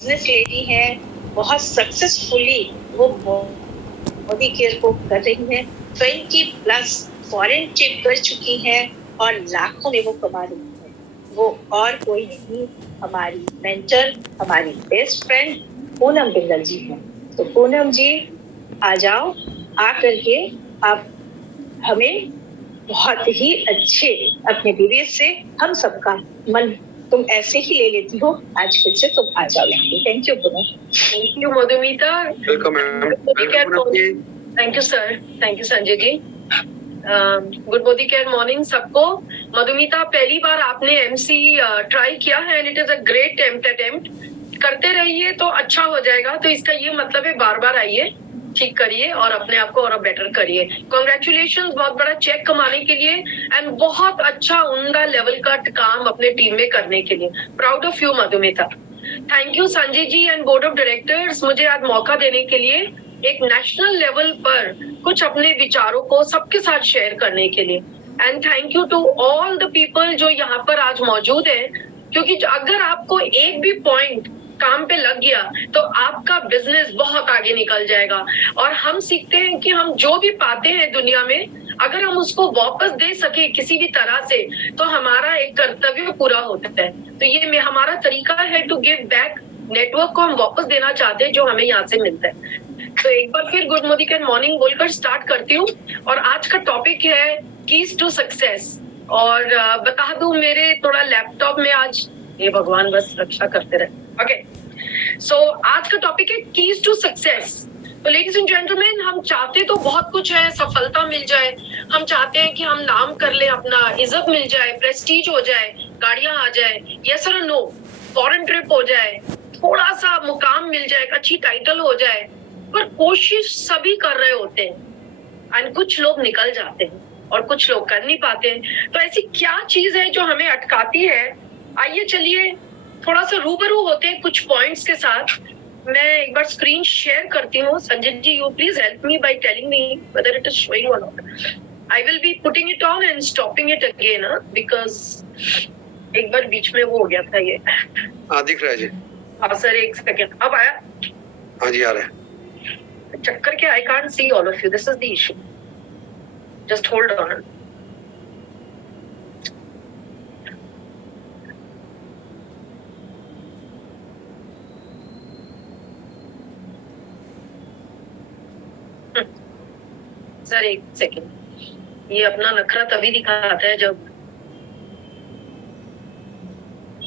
Business lady हैं, बहुत successfully वो बॉडी केयर को कर रही हैं। 20+ फॉरेन ट्रिप कर चुकी हैं और लाखों में वो कमा रही हैं। वो और कोई नहीं, हमारी मेंटर, हमारी बेस्ट फ्रेंड पूनम बिंदल जी हैं। तो पूनम जी आ जाओ, आ करके आप हमें बहुत ही अच्छे अपने विवेक से हम सबका मन तुम ऐसे ही ले लेती हो, आज फिर से तुम आ जाओ। Thank you Poonam. Thank you Madhumita. Welcome ma'am. Thank you sir, thank you Sanjay ji. Good body care morning सबको। मधुमिता, पहली बार आपने एमसी ट्राई किया है and it is a great attempt. करते रहिए तो अच्छा हो जाएगा। तो इसका ये मतलब है बार बार आइए, ठीक करिए और अपने आप को और बेटर करिए। कॉन्ग्रेचुलेशन बहुत बड़ा चेक कमाने के लिए एंड बहुत अच्छा उम्दा लेवल का काम अपने टीम में करने के लिए। Proud of you Madhumita. Thank you Sanjay ji and board of directors, मुझे आज मौका देने के लिए एक नेशनल लेवल पर कुछ अपने विचारों को सबके साथ शेयर करने के लिए। And thank you to all the people जो यहाँ पर आज मौजूद है, क्योंकि अगर आपको एक भी पॉइंट काम पे लग गया तो आपका बिजनेस बहुत आगे निकल जाएगा। और हम सीखते हैं कि हम जो भी पाते हैं दुनिया में, अगर हम उसको वापस दे सके किसी भी तरह से, तो हमारा एक कर्तव्य पूरा होता है। तो ये हमारा तरीका है टू गिव बैक। नेटवर्क को हम वापस देना चाहते हैं जो हमें यहाँ से मिलता है। तो एक बार फिर गुड मॉर्निंग बोलकर स्टार्ट करती हूँ। और आज का टॉपिक है कीज टू सक्सेस। और बता दूं, मेरे थोड़ा लैपटॉप में आज, ये भगवान बस रक्षा करते रहे। ओके, सो आज का टॉपिक है कीज टू सक्सेस। तो लेडीज एंड जेंटलमैन, हम चाहते तो बहुत कुछ है, सफलता मिल जाए, हम चाहते हैं कि हम नाम कर ले, अपना इज्जत मिल जाए, प्रेस्टीज हो जाए, गाड़ियां आ जाए, यस और नो, फॉरेन ट्रिप हो जाए, थोड़ा सा मुकाम मिल जाए, अच्छी टाइटल हो जाए। पर कोशिश सभी कर रहे होते हैं और कुछ लोग निकल जाते हैं और कुछ लोग कर नहीं पाते हैं। तो ऐसी क्या चीज है जो हमें अटकाती है? आइए चलिए थोड़ा सा रूबरू होते हैं कुछ पॉइंट्स के साथ। मैं एक बार स्क्रीन शेयर करती हूँ। Sanjay ji, you please help me by telling me whether it is showing or not. I will be putting it on and stopping it again, because एक बार बीच में वो हो गया था ये। हाँ, दिख रहा है जी। हाँ सर, एक सेकेंड, अब आया? हाँ जी, आ रहा है। चक्कर क्या, I can't see all of you, this is the issue. Just hold on. Sir एक सेकेंड, ये अपना नखरा तभी दिखाता है जब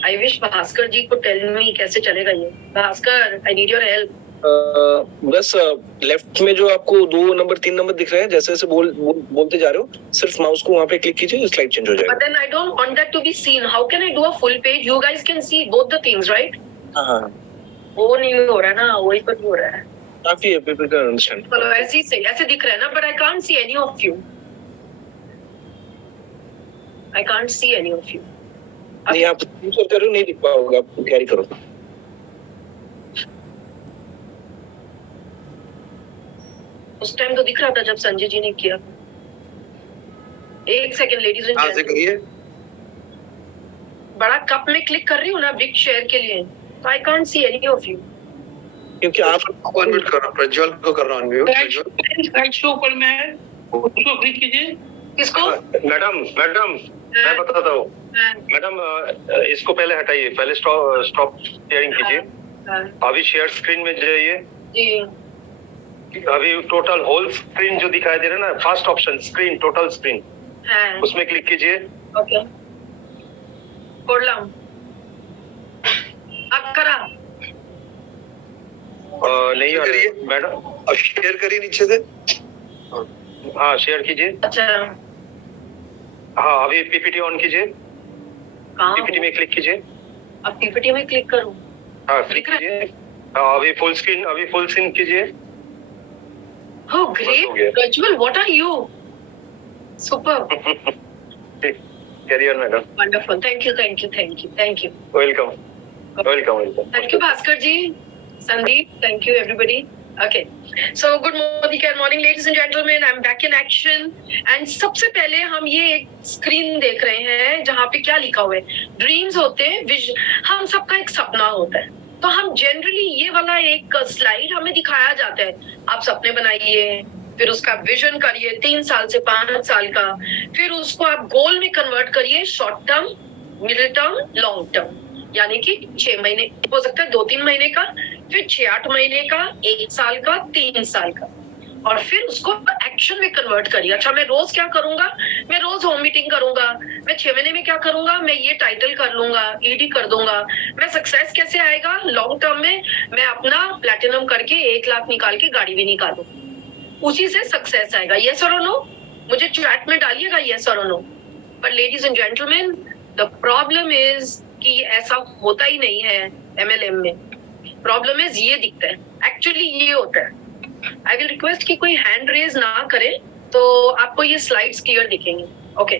आई विश भास्कर जी को टेल मी कैसे चलेगा ये। Bhaskar, I need your help. बस लेफ्ट में जो आपको 2 नंबर 3 नंबर दिख रहे हैं, जैसे जैसे बोलते जा रहे हो, सिर्फ माउस को वहां पे क्लिक कीजिए, स्लाइड चेंज हो जाएगा। But then I don't want that to be seen. How can I do a full page? You guys can see both the things, right? हाँ, वो नहीं हो रहा ना, वही पर हो रहा है। काफी है, पीपल कैन अंडरस्टैंड। चलो ऐसे ही सही, ऐसे दिख रहा है ना, but I can't see any of you. I can't see any of you. नहीं, आप यूज कर रहे हो, नहीं दिख पाओगे, आप कैरी करो। उस टाइम तो दिख रहा था जब संजय जी ने किया। एक सेकंड लेडीज एंड कहाँ से करिए? बड़ा कप में क्लिक कर रही हूँ ना बिग शेयर के लिए, तो I can't see any of you. क्योंकि आप अनम्यूट कर रहा हूँ, प्रज्वल को कर रहा हूँ अनम्यूट। राइट शो पर मैं है, उसको क्लिक कीजिए। किसको? मैडम मैं बताता हूँ। मैडम इसको पहले हटाइए, पहले स्टॉप शेयरिंग कीजिए। अभी शेयर स्क्रीन में जाइए जी। अभी टोटल होल स्क्रीन जो दिखाई दे रहा है ना, first option screen, total screen, उसमें क्लिक कीजिए। ओके, कोडलाम अब करा। नहीं आ करिए मैडम, अब शेयर करिए नीचे से। हाँ शेयर कीजिए। अच्छा, हाँ अभी पीपीटी ऑन कीजिए, कहाँ पीपीटी में क्लिक कीजिए। अब पीपीटी में क्लिक करूँ? हाँ क्लिक कीजिए। अभी फुल स्क्रीन कीजिए। Oh great, Rajwal, what are you? Super. Carry on, madam. Wonderful. Thank you. Welcome. Thank you, Bhaskar ji. Sandeep, thank you, everybody. Okay. So good morning, ladies and gentlemen. I'm back in action. And सबसे पहले हम ये एक screen देख रहे हैं जहाँ पे क्या लिखा हुआ है, ड्रीम्स होते हैं, हम सबका एक सपना होता है। तो हम जनरली ये वाला एक स्लाइड हमें दिखाया जाता है, आप सपने बनाइए, फिर उसका विजन करिए 3 साल से 5 साल का, फिर उसको आप गोल में कन्वर्ट करिए, short term, middle term, long term, यानी कि 6 महीने हो सकता है, 2-3 महीने का, फिर 6-8 महीने का, 1 साल का, 3 साल का, और फिर उसको एक्शन में कन्वर्ट करिए। अच्छा, मैं रोज क्या करूंगा? मैं रोज होम मीटिंग करूंगा। मैं 6 महीने में क्या करूंगा? मैं ये टाइटल कर लूंगा, ईडी कर दूंगा। मैं सक्सेस कैसे आएगा लॉन्ग टर्म में? मैं अपना प्लैटिनम करके 1 लाख निकाल के गाड़ी भी निकालू, उसी से सक्सेस आएगा। यस और नो? मुझे चैट में डालिएगा यस और no. But ladies and gentleman, the problem is कि ऐसा होता ही नहीं है एमएलएम में। प्रॉब्लम इज ये दिखता है, एक्चुअली ये होता है। आई विल रिक्वेस्ट कि कोई हैंड रेज ना करे, तो आपको ये स्लाइड्स क्लियर दिखेंगे। ओके,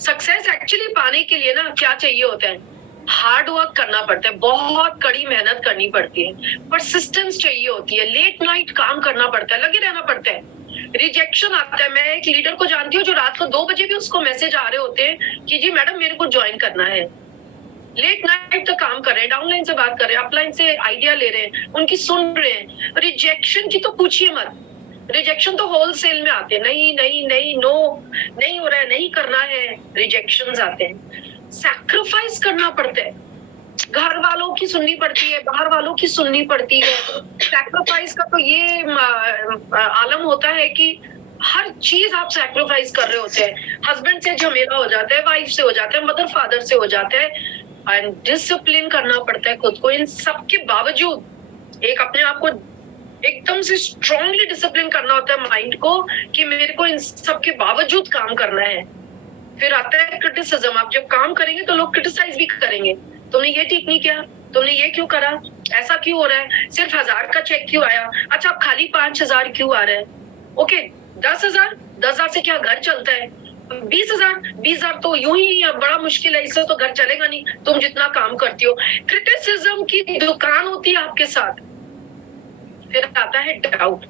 सक्सेस एक्चुअली पाने के लिए ना क्या चाहिए होता है? हार्ड वर्क करना पड़ता है, बहुत कड़ी मेहनत करनी पड़ती है, परसिस्टेंस चाहिए होती है, लेट नाइट काम करना पड़ता है, लगे रहना पड़ता है। रिजेक्शन आता है। मैं एक लीडर को जानती हूँ जो रात को 2 बजे भी उसको मैसेज आ रहे होते हैं कि जी मैडम मेरे को ज्वाइन करना है। लेट नाइट तक काम कर रहे हैं, डाउनलाइन से बात कर रहे हैं, अपलाइन से आइडिया ले रहे हैं, उनकी सुन रहे हैं। रिजेक्शन की तो पूछिए मत, रिजेक्शन तो होलसेल में आते हैं, नहीं नहीं नहीं, नो नहीं हो रहा है, नहीं करना है, रिजेक्शंस आते हैं। सैक्रिफाइस करना पड़ता है, घर वालों की सुननी पड़ती है, बाहर वालों की सुननी पड़ती है। सैक्रिफाइस का तो ये आलम होता है कि हर चीज आप सैक्रिफाइस कर रहे होते हैं। हस्बैंड से झमेला हो जाता है, वाइफ से हो जाता है, मदर फादर से हो जाता है, एंड डिसिप्लिन करना पड़ता है खुद को। इन सब के बावजूद एक अपने आप को एकदम से स्ट्रांगली डिसिप्लिन करना होता है माइंड को कि मेरे को इन सब के बावजूद काम करना है। फिर आता है क्रिटिसिज्म। आप जब काम करेंगे तो लोग क्रिटिसाइज भी करेंगे, तुमने ये ठीक नहीं किया, तुमने ये क्यों करा, ऐसा क्यों हो रहा है, सिर्फ 1000 का चेक क्यों आया, अच्छा अब खाली 5000 क्यों आ रहा है, ओके 10,000, 10,000 से क्या घर चलता है, 20,000 तो यूं ही बड़ा मुश्किल है, इससे तो घर चलेगा नहीं, तुम जितना काम करती हो। क्रिटिसिज्म की दुकान होती है आपके साथ। फिर आता है डाउट,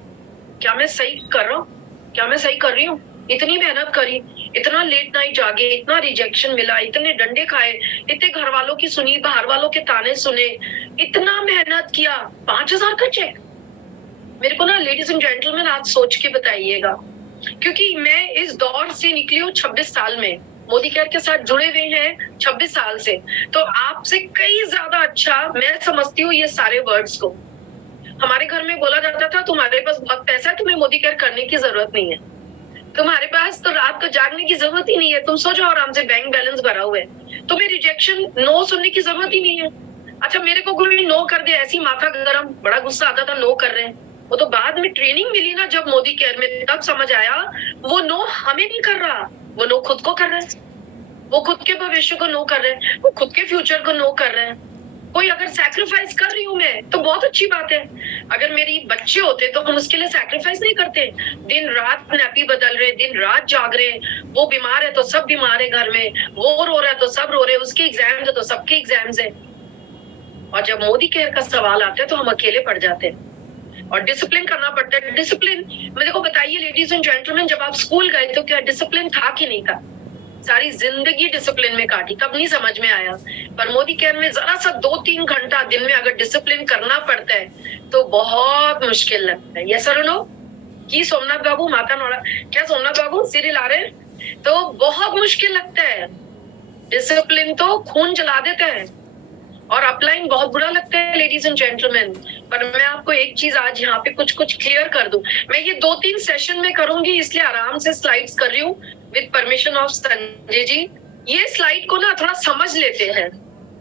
क्या मैं सही कर रहा हूँ, क्या मैं सही कर रही हूँ? इतनी मेहनत करी, इतना लेट नाइट जागे, इतना रिजेक्शन मिला, इतने डंडे खाए, इतने घर वालों की सुनी, बाहर वालों के ताने सुने, इतना मेहनत किया, 5,000 का चेक। मेरे को ना लेडीज एंड जेंटलमैन आज सोच के बताइएगा, क्योंकि मैं इस दौर से निकली हूँ 26 साल में, मोदी केयर के साथ जुड़े हुए हैं 26 साल से, तो आपसे कई ज्यादा अच्छा मैं समझती हूँ ये सारे वर्ड्स को। हमारे घर में बोला जाता था तुम्हारे पास बहुत पैसा है, तुम्हें मोदी केयर करने की जरूरत नहीं है, तुम्हारे पास तो रात को जागने की जरूरत ही नहीं है, तुम सो जाओ आराम से, बैंक बैलेंस भरा हुआ है, तुम्हें रिजेक्शन नो सुनने की जरूरत ही नहीं है। अच्छा, मेरे को कोई नो कर दे, ऐसी माथा गरम, बड़ा गुस्सा आता था नो कर रहे हैं। वो तो बाद में ट्रेनिंग मिली ना जब मोदी केयर में, तब समझ आया वो नो हमें नहीं कर रहा, वो नो खुद को कर रहे हैं, वो खुद के भविष्य को नो कर रहे हैं, वो खुद के फ्यूचर को नो कर रहे हैं। कोई अगर सैक्रिफाइस कर रही हूँ मैं तो बहुत अच्छी बात है। अगर मेरी बच्चे होते तो हम उसके लिए सैक्रिफाइस नहीं करते, दिन रात नैपी बदल रहे, दिन रात जाग रहे, वो बीमार है तो सब बीमार है घर में, वो रो रहा है तो सब रो रहे, उसके एग्जाम्स है तो सबके एग्जाम्स है। और जब मोदी केयर का सवाल आता है तो हम अकेले पड़ जाते हैं और डिसिप्लिन करना पड़ता है। डिसिप्लिन मेरे को बताइए लेडीज एंड जेंटलमैन, जब आप स्कूल गए तो क्या डिसिप्लिन था कि नहीं था? सारी जिंदगी डिसिप्लिन में काटी, तब नहीं समझ में आया। पर मोदी केयर में जरा सा 2-3 घंटा दिन में अगर डिसिप्लिन करना पड़ता है तो बहुत मुश्किल लगता है। यस और नो? की सोमनाथ बाबू माता नोड़ा, क्या सोमनाथ बाबू सीरियल आ रहे हैं? तो बहुत मुश्किल लगता है। डिसिप्लिन तो खून जला देता है और अपलाइन बहुत बुरा लगता है लेडीज एंड जेंटलमैन। पर मैं आपको एक चीज आज यहाँ पे कुछ क्लियर कर दूं। मैं ये 2-3 सेशन में करूंगी, इसलिए आराम से स्लाइड्स कर रही हूँ with permission of Sanjay ji. ये स्लाइड को ना थोड़ा समझ लेते हैं।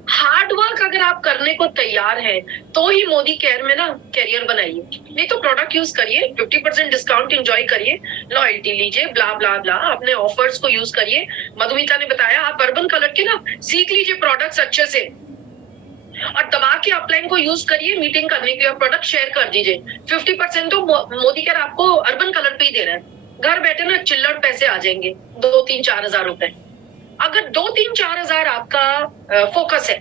हार्ड वर्क अगर आप करने को तैयार हैं तो ही मोदी केयर में ना करियर बनाइए, नहीं तो प्रोडक्ट यूज करिए, 50% डिस्काउंट एंजॉय करिए, लॉयल्टी लीजिए, ब्ला ब्ला ब्ला, अपने ऑफर्स को यूज करिए। मधुमिता ने बताया आप अर्बन कलर के ना सीख लीजिए प्रोडक्ट्स अच्छे से और दबा के अपलाइन को यूज करिए मीटिंग करने के लिए, प्रोडक्ट शेयर कर दीजिए। 50% तो मोदी केयर आपको अर्बन कलर पे ही दे रहा है। घर बैठे ना चिल्लर पैसे आ जाएंगे, 2-3-4 हजार रुपए। अगर 2-3-4 हजार आपका फोकस है,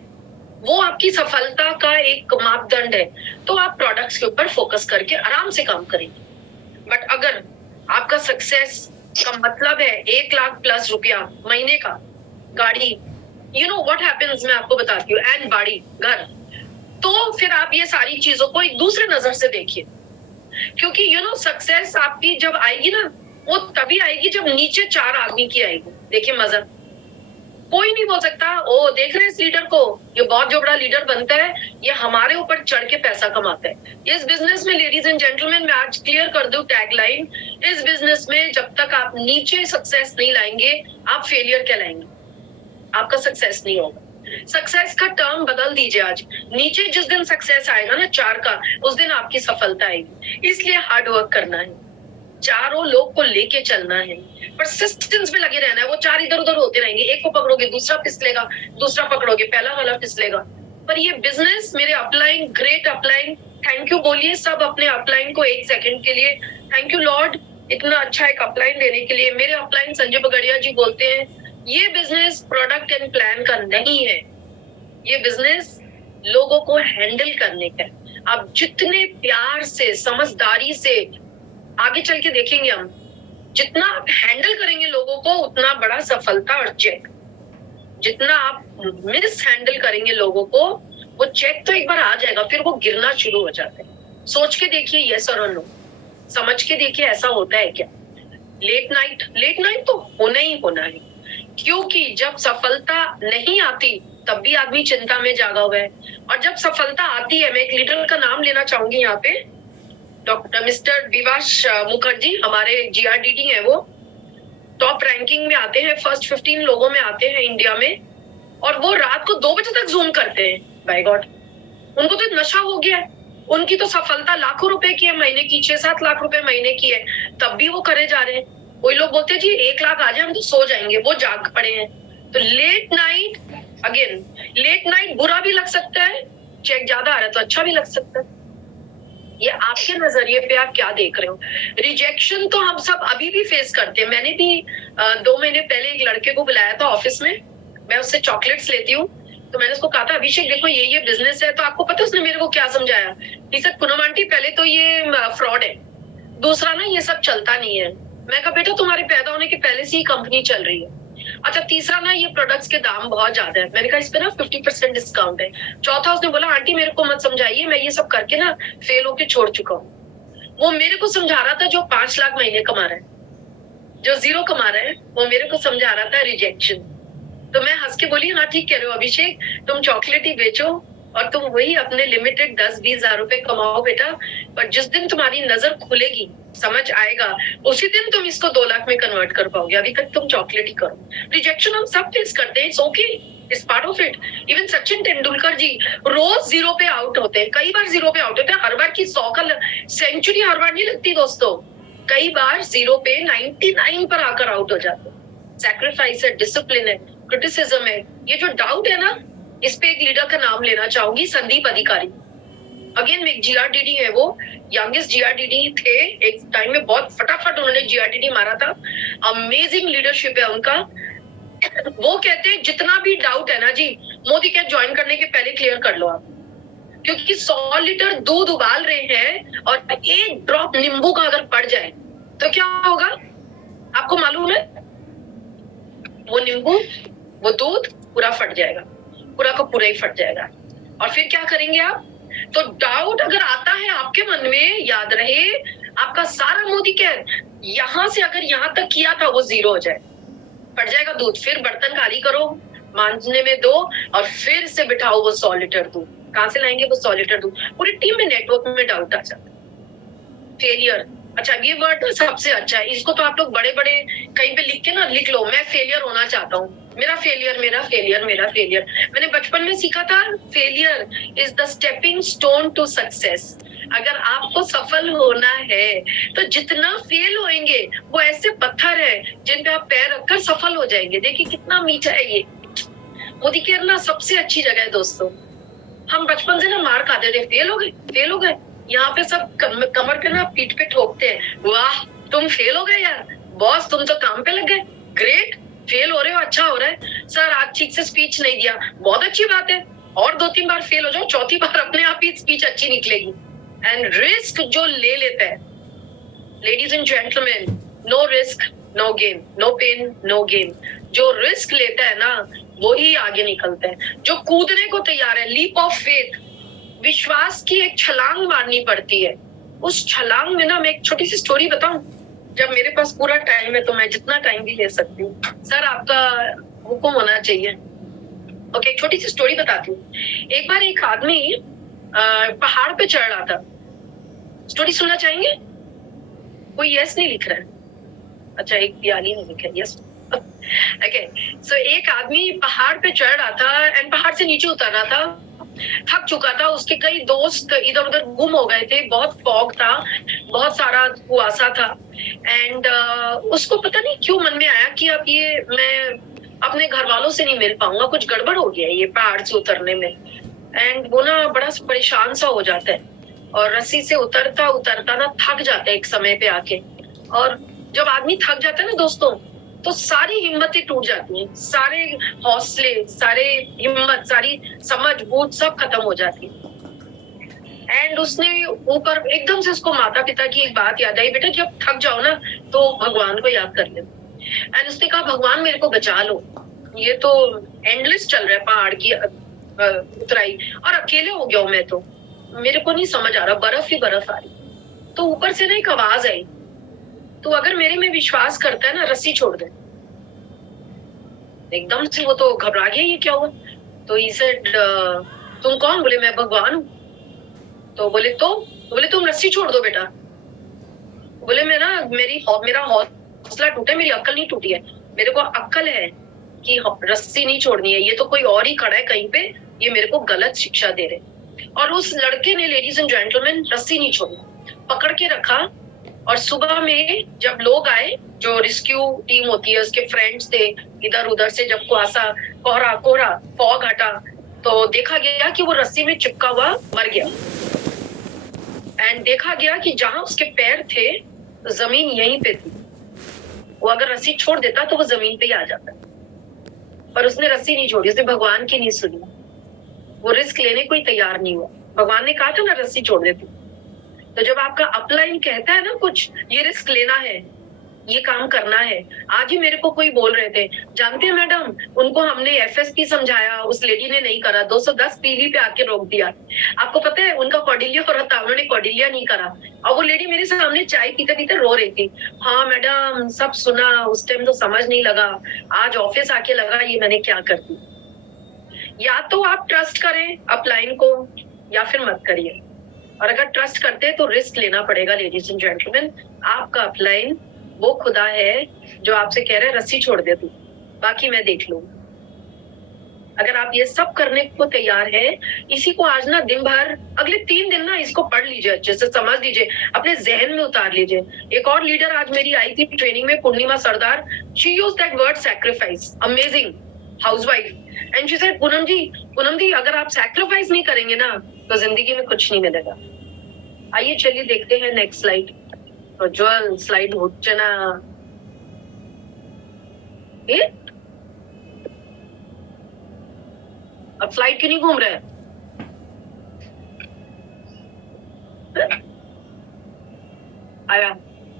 वो आपकी सफलता का एक मापदंड है, तो आप प्रोडक्ट्स के ऊपर फोकस करके आराम से काम करेंगे। बट अगर आपका सक्सेस का मतलब है 1 लाख प्लस रुपया महीने का, गाड़ी, यू नो व्हाट हैपेंस, मैं आपको बताती हूँ, एंड बाड़ी, घर, तो फिर आप ये सारी चीजों को एक दूसरे नजर से देखिए, क्योंकि सक्सेस आपकी जब आएगी ना, वो तभी आएगी जब नीचे 4 आदमी की आएगी। देखिए मजा, कोई नहीं बोल सकता ओ देख रहे हैं इस लीडर को, ये बहुत जो बड़ा लीडर बनता है, ये हमारे ऊपर चढ़ के पैसा कमाता है। इस बिजनेस में लेडीज एंड जेंटलमैन, मैं आज क्लियर कर दूं टैगलाइन, इस बिजनेस में जब तक आप नीचे सक्सेस नहीं लाएंगे, आप फेलियर कहलाएंगे, आपका सक्सेस नहीं होगा। सक्सेस का टर्म बदल दीजिए आज, नीचे जिस दिन सक्सेस आएगा ना 4 का, उस दिन आपकी सफलता आएगी। इसलिए हार्ड वर्क करना है, चारों लोग को लेके चलना है, परसिस्टेंस में लगे रहना है। वो 4 इधर उधर होते रहेंगे, एक को पकड़ोगे दूसरा फिसलेगा, दूसरा पकड़ोगे पहला वाला फिसलेगा। पर ये बिजनेस, मेरे upline, great upline, thank you बोलिए सब अपने अपलाइन को 1 सेकंड के लिए। थैंक यू लॉर्ड, इतना अच्छा एक अपलाइन देने के लिए। मेरे अपलाइन संजय बगड़िया जी बोलते हैं, ये बिजनेस प्रोडक्ट एंड प्लान का नहीं है, ये बिजनेस लोगों को हैंडल करने का है। आप जितने प्यार से, समझदारी से, आगे चल के देखेंगे हम, जितना आप हैंडल करेंगे लोगों को, उतना बड़ा सफलता और चेक। जितना आप मिस हैंडल करेंगे लोगों को, वो चेक तो एक बार आ जाएगा, फिर वो गिरना शुरू हो जाता है। सोच के देखिए, यस और नो, समझ के देखिए ऐसा होता है क्या। लेट नाइट तो होना ही होना है, क्योंकि जब सफलता नहीं आती तब भी आदमी चिंता में जागा हुआ है, और जब सफलता आती है, मैं एक लीडर का नाम लेना चाहूंगी यहाँ पे, डॉक्टर मिस्टर विवाश मुखर्जी, हमारे GRDD है, वो टॉप रैंकिंग में आते हैं, फर्स्ट 15 लोगों में आते हैं इंडिया में, और वो रात को 2 बजे तक जूम करते हैं। बाय गॉड, उनको तो नशा हो गया है, उनकी तो सफलता लाखों रुपए की है महीने की, 6-7 लाख रुपए महीने की है, तब भी वो करे जा रहे हैं। कोई लोग बोलते हैं जी 1 लाख आ जाए हम तो सो जाएंगे, वो जाग पड़े हैं। तो late night, again late night बुरा भी लग सकता है, चेक ज्यादा आ रहा है तो अच्छा भी लग सकता है। ये आपके नजरिए पे आप क्या देख रहे हो। रिजेक्शन तो हम सब अभी भी फेस करते हैं। मैंने भी 2 महीने पहले एक लड़के को बुलाया था ऑफिस में, मैं उससे चॉकलेट्स लेती हूँ, तो मैंने उसको कहा था अभिषेक देखो ये बिजनेस है। तो आपको पता उसने मेरे को क्या समझाया, पूनम आंटी पहले तो ये फ्रॉड है, दूसरा ना ये सब चलता नहीं है। मैं कहा बेटा तुम्हारे पैदा होने के पहले से ही कंपनी चल रही है। अच्छा, तीसरा ना ये प्रोडक्ट्स के दाम बहुत ज्यादा है। मैंने कहा इस पे ना 50% डिस्काउंट है। चौथा उसने बोला आंटी मेरे को मत समझाइए, मैं ये सब करके ना फेल होके छोड़ चुका हूँ। वो मेरे को समझा रहा था जो 5 लाख महीने कमा रहा है, जो 0 कमा रहा है, वो मेरे को समझा रहा था रिजेक्शन। तो मैं हंस के बोली हाँ ठीक कह रहे हो अभिषेक, तुम चॉकलेट ही बेचो और तुम वही अपने लिमिटेड 10-20 हजार रुपए कमाओ बेटा, पर जिस दिन तुम्हारी नजर खुलेगी, समझ आएगा, उसी दिन तुम इसको 2 लाख में कन्वर्ट कर पाओगे। अभी तक तुम चॉकलेट ही करो। रिजेक्शन हम सब फेस करते हैं, it's okay, it's part of it. Even Sachin Tendulkar ji रोज 0 पे आउट होते हैं, कई बार 0 पे आउट होते हैं। हर बार की 100 का सेंचुरी हर बार नहीं लगती दोस्तों, कई बार 0 पे 99 पर आकर आउट हो जाते हैं। सैक्रिफाइस है, डिसिप्लिन है, क्रिटिसिज्म है। ये जो डाउट है ना, इस पे एक लीडर का नाम लेना चाहूंगी, संदीप अधिकारी। अगेन एक GRDD है, वो यंगेस्ट GRDD थे एक टाइम में, बहुत फटाफट उन्होंने GRDD मारा था। अमेजिंग लीडरशिप है उनका। वो कहते हैं जितना भी डाउट है ना जी, मोदी कैट ज्वाइन करने के पहले क्लियर कर लो आप, क्योंकि 100 लीटर दूध उबाल रहे हैं और 1 ड्रॉप नींबू का अगर पड़ जाए तो क्या होगा आपको मालूम है? वो नींबू, वो दूध पूरा फट जाएगा, पूरा का पूरा ही फट जाएगा। और फिर क्या करेंगे आप? तो डाउट अगर आता है आपके मन में, याद रहे आपका सारा मोदी केयर यहां से अगर यहां तक किया था वो 0 हो जाए, फट जाएगा दूध। फिर बर्तन खाली करो, मांजने में दो और फिर से बिठाओ वो 100 लीटर दूध। कहां से लाएंगे वो 100 लीटर दूध? पूरी टीम में, नेटवर्क में डाउट आ जाता है। फेलियर, अच्छा ये वर्ड तो सबसे अच्छा है, इसको तो आप लोग बड़े बड़े कहीं पे लिख के ना लिख लो, मैं फेलियर होना चाहता हूँ, मेरा फेलियर, मेरा फेलियर, मेरा फेलियर। मैंने बचपन में सीखा था, failure is the stepping stone to success. अगर आपको सफल होना है तो जितना फेल होएंगे वो ऐसे पत्थर है जिन पे आप पैर रखकर सफल हो जाएंगे। देखिए कितना मीठा है ये। मोदी केयर ना सबसे अच्छी जगह है दोस्तों। हम बचपन से ना मार खाते थे, फेल हो गए, फेल हो गए। यहाँ पे सब कमर पे ना पीठ पे ठोकते हैं, वाह तुम फेल हो गए यार, बॉस तुम तो काम पे लग गए, ग्रेट, फेल हो रहे हो, अच्छा हो रहा है। सर आज ठीक से स्पीच नहीं दिया, बहुत अच्छी बात है, और 2-3 बार फेल हो जाओ, चौथी बार अपने आप ही स्पीच अच्छी निकलेगी। एंड रिस्क जो ले लेता है, ladies and gentleman, no risk no gain, no pain no gain. जो रिस्क लेता है ना वो ही आगे निकलता है। जो कूदने को तैयार है, लीप ऑफ फेथ, विश्वास की एक छलांग मारनी पड़ती है। उस छलांग में ना मैं एक छोटी सी स्टोरी बताऊं, जब मेरे पास पूरा टाइम है तो मैं जितना टाइम भी ले सकती हूँ। सर आपका हुक्म होना चाहिए। ओके, एक छोटी सी स्टोरी बताती हूँ। एक बार एक आदमी पहाड़ पे चढ़ रहा था। स्टोरी सुनना चाहेंगे? कोई यस नहीं लिख रहा है। अच्छा, एक पियाली नहीं लिखा यस। ओके, सो एक आदमी पहाड़ पे चढ़ रहा था एंड पहाड़ से नीचे उतर रहा था। थक चुका था, उसके कई दोस्त इधर उधर गुम हो गए थे, बहुत फॉग था, बहुत सारा कुआसा था एंड उसको पता नहीं क्यों मन में आया कि अब ये मैं अपने घर वालों से नहीं मिल पाऊंगा, कुछ गड़बड़ हो गया ये पहाड़ से उतरने में। एंड वो ना बड़ा परेशान सा हो जाता है और रस्सी से उतरता उतरता ना थक जाता है एक समय पे आके। और जब आदमी थक जाता है ना दोस्तों, तो सारी हिम्मतें टूट जाती हैं, सारे हौसले, सारे हिम्मत, सारी समझ बूझ सब खत्म हो जाती है। एंड उसने ऊपर एकदम से उसको माता पिता की एक बात याद आई, बेटा जब थक जाओ ना तो भगवान को याद कर ले। एंड उसने कहा भगवान मेरे को बचा लो, ये तो एंडलेस चल रहा है पहाड़ की उतराई और अकेले हो गया हूं मैं, तो मेरे को नहीं समझ आ रहा, बर्फ ही बर्फ आ रही। तो ऊपर से ना एक आवाज आई, तो अगर मेरे में विश्वास करता है ना रस्सी छोड़ दे। एकदम से वो तो घबरा गया, ये क्या हुआ? तो he said, तुम कौन? बोले मैं भगवान हूँ। तो बोले बोले तुम रस्सी छोड़ दो बेटा। बोले मेरा हौसला टूटा है, मेरी अक्ल नहीं टूटी है, मेरे को अक्ल है कि रस्सी नहीं छोड़नी है, ये तो कोई और ही खड़ा है कहीं पे, ये मेरे को गलत शिक्षा दे रहे। और उस लड़के ने, लेडीज एंड जेंटलमैन, रस्सी नहीं छोड़ी, पकड़ के रखा। और सुबह में जब लोग आए, जो रेस्क्यू टीम होती है, उसके फ्रेंड्स थे इधर उधर से, जब कोहरा फॉग हटा तो देखा गया कि वो रस्सी में चिपका हुआ मर गया। एंड देखा गया कि जहां उसके पैर थे जमीन यहीं पे थी, वो अगर रस्सी छोड़ देता तो वो जमीन पे ही आ जाता, पर उसने रस्सी नहीं छोड़ी, उसने भगवान की नहीं सुनी, वो रिस्क लेने को ही तैयार नहीं हुआ। भगवान ने कहा था ना रस्सी छोड़ देती। तो जब आपका अपलाइन कहता है ना कुछ, ये रिस्क लेना है, ये काम करना है। आज ही मेरे को कोई बोल रहे थे, जानते हैं मैडम, उनको हमने एफएसपी समझाया, उस लेडी ने नहीं करा, 210 पीवी पे आके रोक दिया। आपको पता है उनका कॉर्डिलिया हो रहा था, उन्होंने कॉर्डिलिया नहीं करा, और वो लेडी मेरे सामने चाय पीते पीते रो रही थी। हाँ मैडम, सब सुना, उस टाइम तो समझ नहीं लगा, आज ऑफिस आके लगा ये मैंने क्या कर दी। या तो आप ट्रस्ट करें अपलाइन को या फिर मत करिए, और अगर ट्रस्ट करते हैं तो रिस्क लेना पड़ेगा। लेडीज एंड जेंटलमैन, आपका अपलाइन वो खुदा है जो आपसे कह रहे हैं रस्सी छोड़ दे तू, बाकी मैं देख लूंगा। अगर आप ये सब करने को तैयार है, इसी को आज ना दिन भर, अगले 3 दिन ना इसको पढ़ लीजिए, अच्छे से समझ लीजिए, अपने जहन में उतार लीजिए। एक और लीडर आज मेरी आई थी ट्रेनिंग में, Purnima Sardar, she used that word sacrifice, amazing housewife, and she said Poonam ji अगर आप सैक्रिफाइस नहीं करेंगे ना तो जिंदगी में कुछ नहीं मिलेगा। आइए चलिए देखते हैं नेक्स्ट स्लाइड। प्रज्वल स्लाइड होচ্ছে না, ये अब स्लाइड क्यों नहीं घूम रहा है? आया,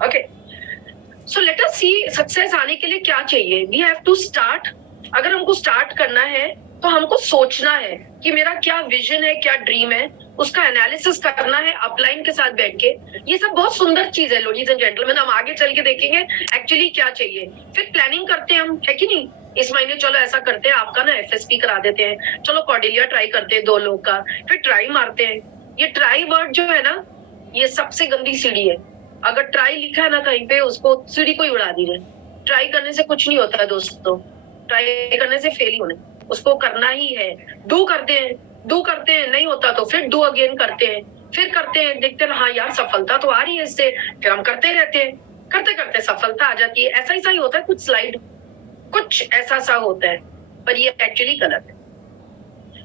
okay. So let us see success आने के लिए क्या चाहिए। We have to start. अगर हमको स्टार्ट करना है तो हमको सोचना है कि मेरा क्या विजन है, क्या ड्रीम है, उसका एनालिसिस करना है अपलाइन के साथ बैठ के। ये सब बहुत सुंदर चीज है लेडीज एंड जेंटलमैन, हम आगे चल के देखेंगे एक्चुअली क्या चाहिए, फिर प्लानिंग करते हैं हम, है कि नहीं। इस महीने चलो ऐसा करते हैं, आपका ना एफएसपी करा देते हैं, चलो कॉर्डिलिया ट्राई करते हैं 2 लोग का, फिर ट्राई मारते हैं। ये ट्राई वर्ड जो है ना, ये सबसे गंदी सीढ़ी है। अगर ट्राई लिखा है ना कहीं पे, उसको सीढ़ी को ही उड़ा दीजिए। ट्राई करने से कुछ नहीं होता है दोस्तों, ट्राई करने से फेल ही होने, उसको करना ही है। डू करते हैं नहीं होता तो फिर डू अगेन करते हैं, फिर करते हैं, देखते हैं हाँ यार सफलता तो आ रही है इससे, फिर हम करते रहते हैं, करते करते सफलता आ जाती है। ऐसा ही होता है, कुछ स्लाइड कुछ ऐसा सा होता है, पर ये एक्चुअली गलत है।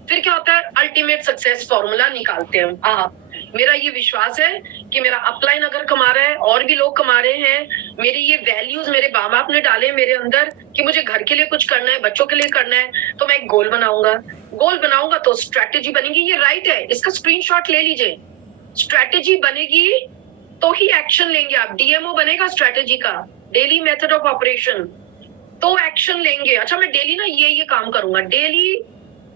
फिर क्या होता है, अल्टीमेट सक्सेस फॉर्मूला निकालते हैं। मेरा ये विश्वास है कि मेरा अपलाइन अगर कमा रहा है, और भी लोग कमा रहे हैं, मेरी ये वैल्यूज मेरे माँ बाप ने डाले मेरे अंदर कि मुझे घर के लिए कुछ करना है, बच्चों के लिए करना है, तो मैं एक गोल बनाऊंगा तो स्ट्रैटेजी बनेगी। ये राइट है, इसका स्क्रीनशॉट ले लीजिए। स्ट्रैटेजी बनेगी तो ही एक्शन लेंगे आप। डीएमओ बनेगा स्ट्रैटेजी का, डेली मेथड ऑफ ऑपरेशन, तो एक्शन लेंगे। अच्छा मैं डेली ना ये काम करूंगा, डेली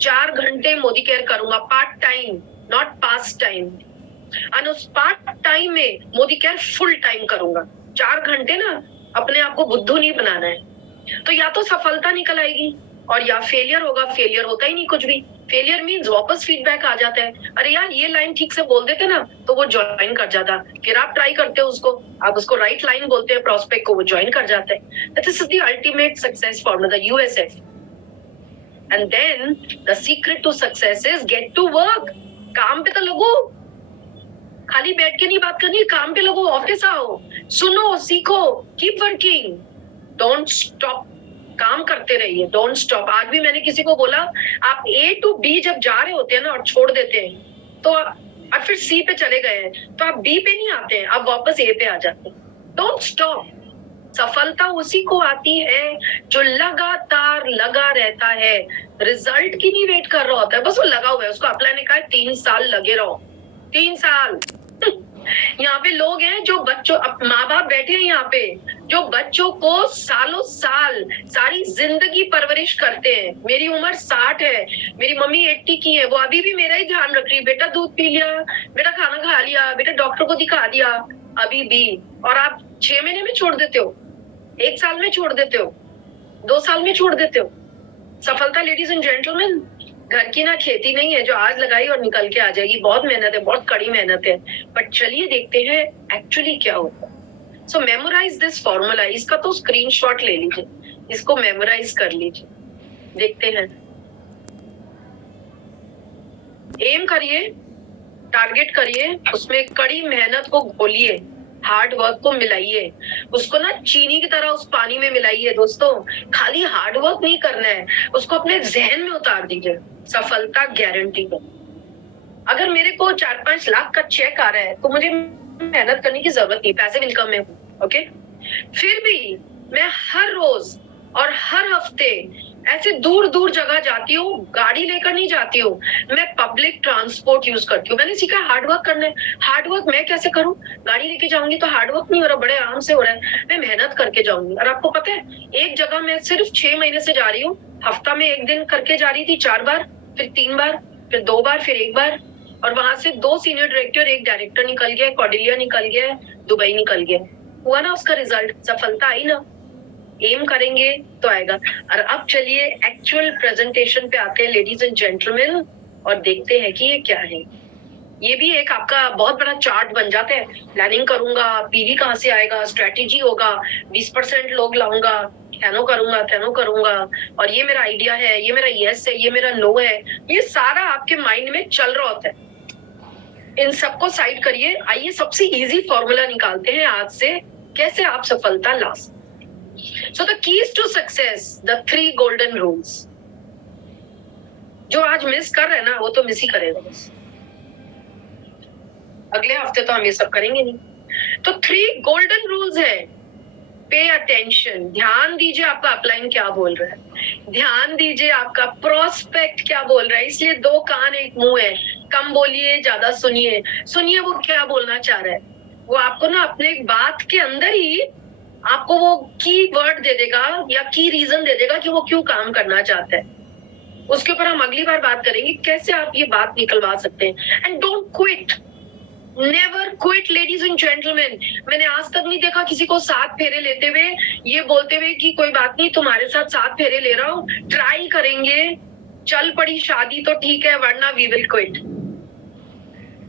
4 घंटे मोदी केयर करूंगा part time, not pass time. और उस पार्ट टाइम में मोदी केयर फुल टाइम करूंगा। 4 घंटे ना अपने आप को बुद्धू नहीं बनाना है। तो या तो सफलता निकल आएगी और या फेलियर होगा। फेलियर होता ही नहीं कुछ भी। फेलियर मीन्स वापस फीडबैक आ जाता है, अरे यार ये लाइन ठीक से बोल देते ना तो वो ज्वाइन कर जाता। फिर आप ट्राई करते हो उसको, आप उसको राइट लाइन बोलते हैं प्रोस्पेक्ट को, वो ज्वाइन कर जाता है। This is the ultimate success formula, USF। And then the secret to success is get to work. काम पे तो लगो, खाली बैठ के नहीं बात करनी, काम पे लगो, ऑफिस आओ, सुनो, सीखो, कीप वर्किंग, डोंट स्टॉप। काम करते रहिए, डोंट स्टॉप। आज भी मैंने किसी को बोला, आप A to B जब जा रहे होते हैं ना और छोड़ देते हैं तो और फिर C पे चले गए हैं तो आप B पे नहीं आते हैं, आप वापस A पे आ जाते हैं। Don't stop. सफलता उसी को आती है जो लगातार लगा रहता है, रिजल्ट की नहीं वेट कर रहा होता है, बस वो लगा हुआ है। उसको अप्लाई ने कहा 3 साल लगे रहो, 3 साल। यहाँ पे लोग हैं जो बच्चों, माँ बाप बैठे हैं यहाँ पे जो बच्चों को सालों साल सारी जिंदगी परवरिश करते हैं। मेरी उम्र 60 है, मेरी मम्मी 80 की है, वो अभी भी मेरा ही ध्यान रख रही है, बेटा दूध पी लिया, बेटा खाना खा लिया, बेटा डॉक्टर को दिखा दिया, अभी भी। और आप 6 महीने में छोड़ देते हो, 1 साल में छोड़ देते हो, 2 साल में छोड़ देते हो। सफलता लेडीज एंड जेंटलमैन घर की ना खेती नहीं है जो आज लगाई और निकल के आ जाएगी। बहुत मेहनत है, बहुत कड़ी मेहनत है। बट चलिए देखते हैं एक्चुअली क्या होता है। सो मेमोराइज दिस फॉर्मूला। इसका तो स्क्रीनशॉट ले लीजिए, इसको मेमोराइज कर लीजिए। देखते हैं, एम करिए, टारगेट करिए, उसमें कड़ी मेहनत को घोलिए, हार्ड वर्क को मिलाइए, उसको ना चीनी की तरह उस पानी में मिलाइए। दोस्तों खाली हार्ड वर्क नहीं करना है, उसको अपने जहन में उतार दीजिए। सफलता गारंटी है। अगर मेरे को 4-5 लाख का चेक आ रहा है तो मुझे मेहनत करने की जरूरत नहीं, पैसिव इनकम में हूँ, ओके। फिर भी मैं हर रोज और हर हफ्ते ऐसे दूर दूर जगह जाती हूँ, गाड़ी लेकर नहीं जाती हूँ, मैं पब्लिक ट्रांसपोर्ट यूज करती हूँ। मैंने सीखा हार्ड वर्क करना है। हार्ड वर्क मैं कैसे करूँ? गाड़ी लेके जाऊंगी तो हार्ड वर्क नहीं हो रहा, बड़े आराम से हो रहा है। मैं मेहनत करके जाऊंगी। और आपको पता है एक जगह मैं सिर्फ 6 महीने से जा रही हूँ, हफ्ता में 1 दिन करके जा रही थी, 4 बार, फिर 3 बार, फिर 2 बार, फिर 1 बार। और वहां से 2 सीनियर डायरेक्टर, 1 डायरेक्टर निकल गया, कॉर्डिलिया निकल गया, दुबई निकल गया। हुआ ना उसका रिजल्ट, सफलता आई ना। एम करेंगे तो आएगा। और अब चलिए एक्चुअल प्रेजेंटेशन पे आते हैं लेडीज एंड जेंटलमैन, और देखते हैं कि ये क्या है। ये भी एक आपका बहुत बड़ा चार्ट बन जाता है। प्लानिंग करूंगा, पीवी कहाँ से आएगा, स्ट्रेटेजी होगा, 20% लोग लाऊंगा, थैनो करूंगा, और ये मेरा आइडिया है, ये मेरा यस है, ये मेरा नो है। ये सारा आपके माइंड में चल रहा होता है। इन सबको साइड करिए। आइए सबसे इजी फॉर्मूला निकालते हैं आज से, कैसे आप सफलता ला सकते। So the keys to success, the 3 golden rules. जो आज मिस कर रहे हैं ना वो तो मिस ही करेगा बस। अगले हफ्ते तो हम ये सब करेंगे नहीं। तो 3 गोल्डन रूल्स है। पे अटेंशन, ध्यान दीजिए आपका अपलाइन क्या बोल रहा है, ध्यान दीजिए आपका प्रोस्पेक्ट क्या बोल रहा है। इसलिए 2 कान 1 मुंह है, कम बोलिए ज्यादा सुनिए। सुनिए वो क्या बोलना चाह रहा है। वो आपको ना अपने एक बात के अंदर ही आपको वो की वर्ड दे देगा या की रीजन दे देगा कि वो क्यों काम करना चाहता है। उसके ऊपर हम अगली बार बात करेंगे कैसे आप ये बात निकलवा सकते हैं। And don't quit, never quit ladies and gentleman. मैंने आज तक नहीं देखा किसी को 7 फेरे लेते हुए ये बोलते हुए कि कोई बात नहीं तुम्हारे साथ 7 फेरे ले रहा हूँ, ट्राई करेंगे, चल पड़ी शादी तो ठीक है वरना वी विल क्विट।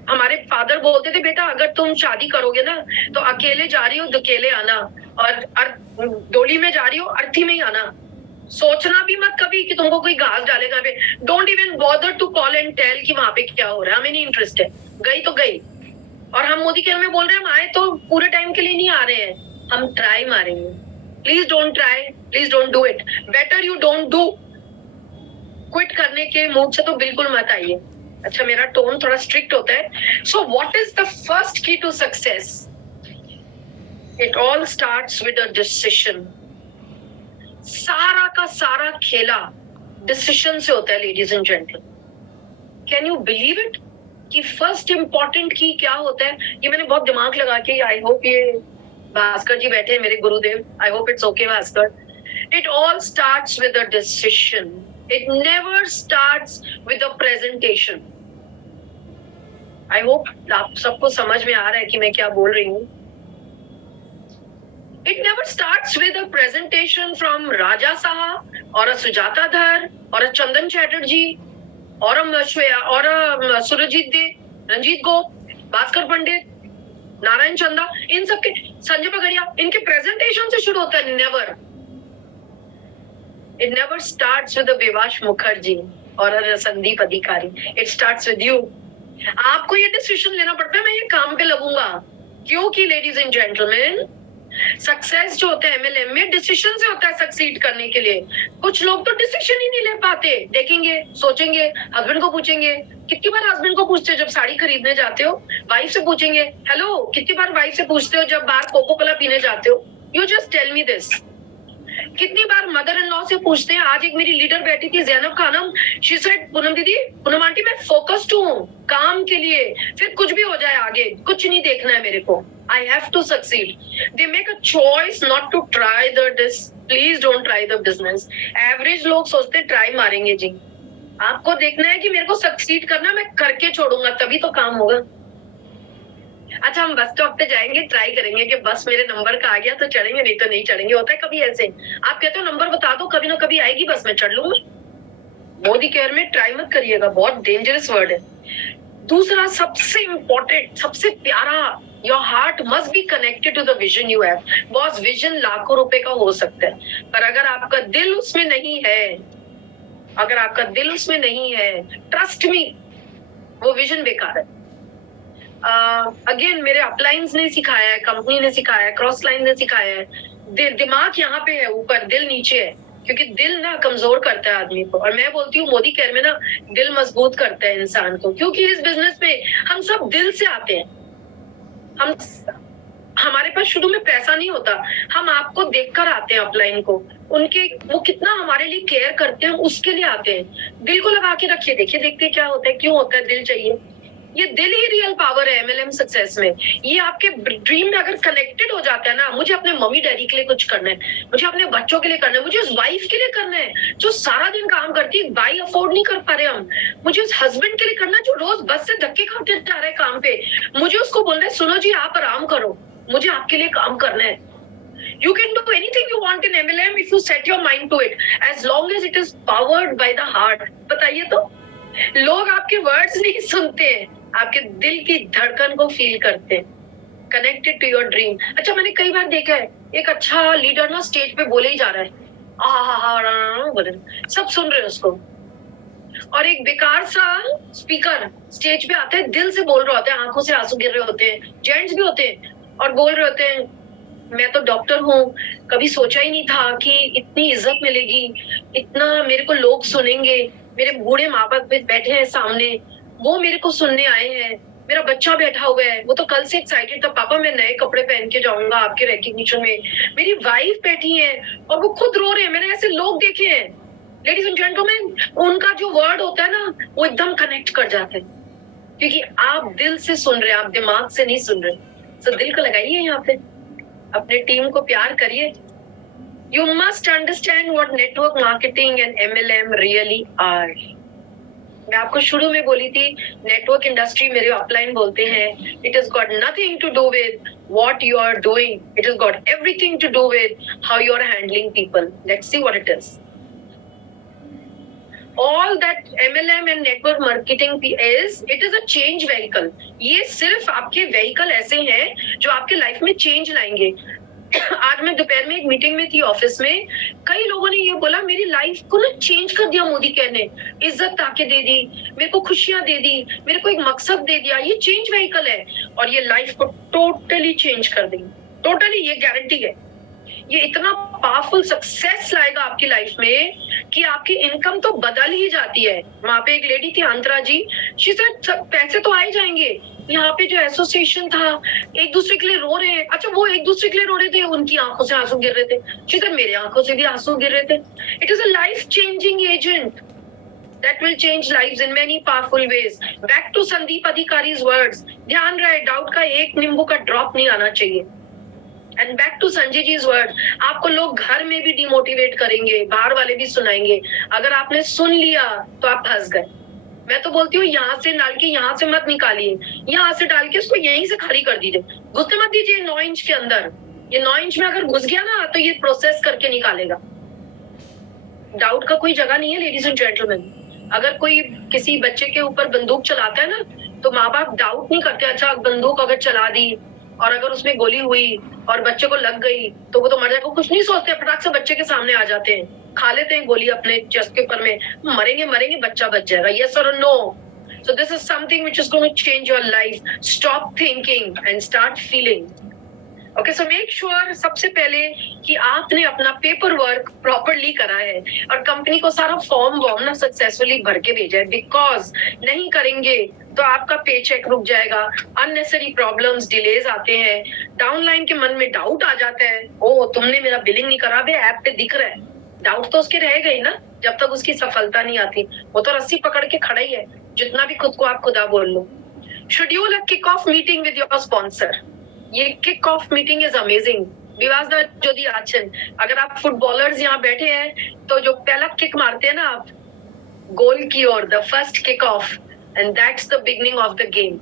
हमारे फादर बोलते थे बेटा अगर तुम शादी करोगे ना तो अकेले जा रही हो अकेले आना, और डोली में जा रही हो अर्थी में ही आना। सोचना भी मत कभी कि तुमको कोई घास डालेगा। Don't even bother to call and tell कि वहां पे क्या हो रहा है, हमें नहीं इंटरेस्ट है। गई तो गई। और हम मोदी केयर में बोल रहे हैं हम आए तो पूरे टाइम के लिए नहीं आ रहे हैं, हम ट्राई मारेंगे। Please don't try, please don't do it, better you don't do. Quit करने के मूड से तो बिल्कुल मत आइए। अच्छा मेरा टोन थोड़ा स्ट्रिक्ट होता है। So what is the first key to success? It all starts with a decision. सारा का सारा खेला डिसीजन से होता है ladies and gentleman. Can you believe it कि फर्स्ट इंपॉर्टेंट की क्या होता है? ये मैंने बहुत दिमाग लगा के, आई होप ये भास्कर जी बैठे हैं मेरे गुरुदेव, I hope it's okay Bhaskar. It all starts with a decision, it never starts with a presentation. I hope आप सबको समझ में आ रहा है कि मैं क्या बोल रही हूँ. It never starts with a presentation from Raja Saha or a Sujata Dhar or a Chandan Chatterjee or a Shreya or a Surajit De, Ranjit Gop, Bhaskar Pandit, Narayan चंदा, इन सबके, संजय पगड़िया, इनके प्रेजेंटेशन से शुरू होता है. Never. It never starts with a Vivash Mukherjee और a Sandeep अधिकारी. It starts with you. आपको ये डिसीजन लेना पड़ता है, मैं ये काम पे लगूंगा. क्योंकि लेडीज एंड जेंटलमैन, सक्सेस जो होता है एमएलएम में डिसीजन से होता है सक्सीड करने के लिए. कुछ लोग तो डिसीजन ही नहीं ले पाते. देखेंगे, सोचेंगे, हस्बैंड को पूछेंगे. कितनी बार हस्बैंड को पूछते हो जब साड़ी खरीदने जाते हो? वाइफ से पूछेंगे. हेलो, कितनी बार वाइफ से पूछते हो जब बाहर कोको कोला पीने जाते हो? You just tell me this. कितनी बार मदर इन लॉ से पूछते हैं. आज एक मेरी लीडर बैठी थी, जैनब खानम, शी सेड, पूनम दीदी, पूनम आंटी, मैं फोकस्ड हूँ काम के लिए, फिर कुछ भी हो जाए आगे कुछ नहीं देखना है मेरे को. I have to succeed. They make a choice not to try this. Please don't try the business. Average लोग सोचते ट्राई मारेंगे जी. आपको देखना है कि मेरे को सक्सीड करना, मैं करके छोड़ूंगा तभी तो काम होगा. अच्छा, हम बस स्टॉप पे जाएंगे, ट्राई करेंगे कि बस मेरे नंबर का आ गया तो चढ़ेंगे, नहीं तो नहीं चढ़ेंगे. होता है कभी ऐसे, आप कहते हो नंबर बता दो, कभी ना कभी आएगी बस, मैं चढ़ लूंगा. मोदी केयर में ट्राई मत करिएगा, बहुत डेंजरस वर्ड है. दूसरा सबसे इंपॉर्टेंट, सबसे प्यारा, your heart must be connected to the vision you have. Boss, vision लाखों रुपए का हो सकता है, पर अगर आपका दिल उसमें नहीं है, अगर आपका दिल उसमें नहीं है, ट्रस्ट मी, वो विजन बेकार है. अगेन मेरे अपलाइंस ने सिखाया है, कंपनी ने सिखाया है, क्रॉस लाइन ने सिखाया है. दिमाग यहाँ पे है ऊपर, दिल नीचे है. क्योंकि दिल ना कमजोर करता है आदमी को, और मैं बोलती हूँ मोदी केयर में ना दिल मजबूत करता है इंसान को. क्योंकि इस बिजनेस में हम सब दिल से आते हैं. हमारे पास शुरू में पैसा नहीं होता, हम आपको देखकर आते हैं, अपलाइन को, उनके वो कितना हमारे लिए केयर करते हैं उसके लिए आते हैं. दिल को लगा के रखिए, देखिए देखते क्या होता है, क्यों होता है, दिल चाहिए. ये दिल ही रियल पावर है एमएलएम सक्सेस में. ये आपके ड्रीम में अगर कनेक्टेड हो जाता है ना, मुझे अपने मम्मी डैडी के लिए कुछ करना है, मुझे अपने बच्चों के लिए करना है, मुझे उस वाइफ के लिए करना है जो सारा दिन काम करती है, भाई अफोर्ड नहीं कर पा रहे हम, मुझे उस हस्बैंड के लिए करना है जो रोज बस से धक्के खाते जा रहे हैं काम पे, मुझे उसको बोलना है सुनो जी आप आराम करो, मुझे आपके लिए काम करना है. You can do anything you want in MLM if you set your mind to it, as long as it is powered by the heart. बताइए तो, लोग आपके वर्ड्स नहीं सुनते हैं, आपके दिल की धड़कन को फील करते हैं, कनेक्टेड टू योर ड्रीम. अच्छा, मैंने कई बार देखा है एक अच्छा लीडर ना स्टेज पे बोले ही जा रहा है, बोले, सब सुन रहे हैं उसको, और एक बेकार सा स्पीकर स्टेज पे आता है, दिल से बोल रहे होते हैं, आंखों से आंसू गिर रहे होते हैं, जेंट्स भी होते हैं, और बोल रहे होते हैं, मैं तो डॉक्टर हूँ, कभी सोचा ही नहीं था कि इतनी इज्जत मिलेगी, इतना मेरे को लोग सुनेंगे, मेरे बूढ़े माँ बाप बैठे हैं सामने, वो मेरे को सुनने आए हैं, मेरा बच्चा बैठा हुआ है, वो तो कल से एक्साइटेड था, पापा मैं नए कपड़े पहन के जाऊंगा आपके रिकॉग्निशन में, मेरी वाइफ बैठी है और वो खुद रो रहे हैं. मैंने ऐसे लोग देखे हैं. लेडीज एंड जेंटलमैन, उनका जो वर्ड होता है ना, वो एकदम कनेक्ट कर जाता है, क्योंकि आप दिल से सुन रहे हैं, आप दिमाग से नहीं सुन रहे. तो दिल को लगाइए यहाँ पे, अपने टीम को प्यार करिए. You must understand what network marketing and MLM really are. मैं आपको शुरू में बोली थी, नेटवर्क इंडस्ट्री मेरे अपलाइन बोलते हैं, it has got nothing to do with what you are doing. It has got everything to do with how you are handling people. Let's see what it is. All that MLM and network marketing is, it is a change vehicle. ये सिर्फ आपके vehicle ऐसे हैं जो आपके life में change लाएंगे. आज मैं दोपहर में एक मीटिंग में थी ऑफिस में, कई लोगों ने ये बोला मेरी लाइफ को ना चेंज कर दिया मोदी केयर ने, इज्जत ताके दे दी, मेरे को खुशियां दे दी, मेरे को एक मकसद दे दिया. ये चेंज व्हीकल है और ये लाइफ को टोटली चेंज कर देगी, टोटली, ये गारंटी है. ये इतना पावरफुल सक्सेस लाएगा आपकी लाइफ में कि आपकी इनकम तो बदल ही जाती है. वहां पे एक लेडी थी अंतरा जी, शी सेड पैसे तो आ ही जाएंगे, यहाँ पे जो एसोसिएशन था एक दूसरे के लिए रो रहे हैं. अच्छा, वो एक दूसरे के लिए रो रहे थे, उनकी आंखों से आंसू गिर रहे थे, शी सेड मेरे आंखों से भी आंसू गिर रहे थे. It is a life changing agent that will change lives in many powerful ways. Back to Sandeep Adhikari's words. ध्यान रहे, डाउट का एक नींबू का ड्रॉप नहीं आना चाहिए. And back to Sanjay ji's word, आपको लोग घर में भी डिमोटिवेट करेंगे, बाहर वाले भी सुनाएंगे, अगर आपने सुन लिया तो आप फंस गए. मैं तो बोलती हूँ यहाँ से डाल के यहाँ से मत निकालिए, यहाँ से डाल के उसको यहीं से खाली कर दीजिए, घुसने मत दीजिए 9 इंच के अंदर। ये 9 इंच में अगर घुस गया ना तो ये प्रोसेस करके निकालेगा। डाउट का कोई जगह नहीं है लेडीज एंड जेंटलमैन। अगर कोई किसी बच्चे के ऊपर बंदूक चलाता है ना तो माँ बाप डाउट नहीं करते, अच्छा बंदूक अगर चला दी और अगर उसमें गोली हुई और बच्चे को लग गई तो वो तो मर जाएगा, कुछ नहीं सोचते, फटाक से बच्चे के सामने आ जाते हैं, खा लेते हैं गोली अपने चेस्ट के ऊपर में, मरेंगे बच्चा बच जाएगा। यस और no? So this is something which is going to change your life. Stop thinking and start feeling. Okay, so make sure सबसे पहले कि आपने अपना पेपर वर्क प्रॉपरली करा है और कंपनी को सारा फॉर्म वॉर्म ना सक्सेसफुली भर के भेजा है, बिकॉज नहीं करेंगे तो आपका पे चेक रुक जाएगा, अननेसेसरी प्रॉब्लम्स, डिलेज आते हैं, डाउनलाइन के मन में डाउट आ जाता है, ओ तुमने मेरा बिलिंग नहीं करा, बे ऐप पे दिख रहा है। डाउट तो उसके रह गई ना जब तक उसकी सफलता नहीं आती, वो तो रस्सी पकड़ के खड़ा ही है, जितना भी खुद को आप खुदा बोल लो। Schedule a kick off meeting with your sponsor. ये kick off meeting is amazing. विवासदा ज्योति आचन, अगर आप फुटबॉलर्स यहाँ बैठे हैं तो जो पहला किक मारते हैं ना आप गोल की ओर, the first kick off, and that's the beginning of the game.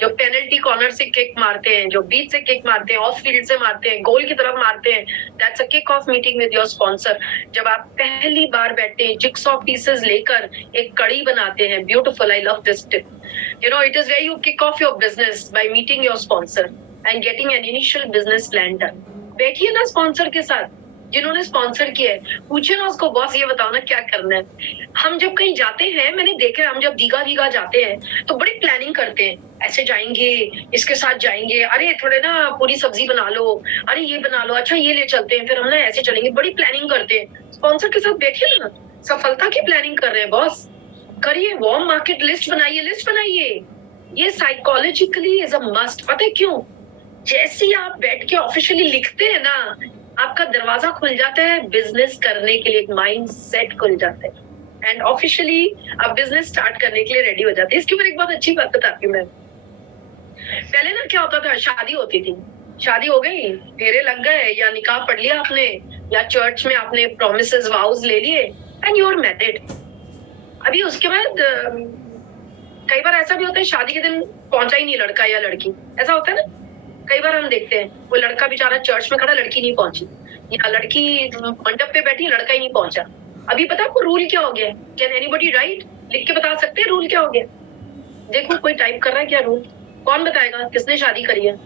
जो पेनल्टी कॉर्नर से किक मारते हैं, जो बीच से किक मारते हैं, ऑफ फील्ड से मारते हैं, गोल की तरफ मारते हैं, that's a kick off meeting with your sponsor. जब आप पहली बार बैठते हैं, जिक्सॉ पीसेस लेकर एक कड़ी बनाते हैं, beautiful, I love this tip. You know, it is where you kick off your business by meeting your sponsor and getting an initial business plan done. बैठिए ना स्पॉन्सर के साथ, जिन्होंने स्पॉन्सर किया है, पूछे ना उसको, बॉस ये बताओ ना क्या करना है। हम जब कहीं जाते हैं, मैंने देखा है, हम जब दीघा जाते हैं तो बड़ी प्लानिंग करते हैं, ऐसे जाएंगे, इसके साथ जाएंगे, अरे थोड़े ना पूरी सब्जी बना लो, अरे ये बना लो, अच्छा ये ले चलते हैं, फिर हम ना ऐसे चलेंगे, बड़ी प्लानिंग करते हैं। स्पॉन्सर के साथ बैठिए ना, सफलता की प्लानिंग कर रहे हैं बॉस, करिए, वार्म मार्केट लिस्ट बनाइए। ये साइकोलॉजिकली इज अ मस्ट। पता है क्यों? जैसे ही आप बैठ के ऑफिशियली लिखते हैं ना, आपका दरवाजा खुल जाता है बिजनेस करने के लिए, एक माइंड सेट खुल जाता है एंड ऑफिशियली आप बिजनेस स्टार्ट करने के लिए रेडी हो जाते हैं। इसके ऊपर एक बहुत अच्छी बात बताती हूँ मैं। पहले ना क्या होता था, शादी होती थी, शादी हो गई, फेरे लग गए, या निकाह पढ़ लिया आपने, या चर्च में आपने प्रोमिसेस वाउज ले लिए एंड यू आर मैरिड। अभी उसके बाद कई बार ऐसा भी होता है शादी के दिन पहुंचा ही नहीं लड़का या लड़की, ऐसा होता है ना। कई बार हम देखते हैं वो लड़का बेचारा चर्च में खड़ा, लड़की नहीं पहुंची, या लड़की मंडप पे बैठी, लड़का ही नहीं पहुंचा। अभी पता है आपको रूल क्या हो गया? Can anybody right? लिख के बता सकते हैं रूल क्या हो गया? देखो कोई टाइप कर रहा है क्या रूल? कौन बताएगा? किसने शादी करी है?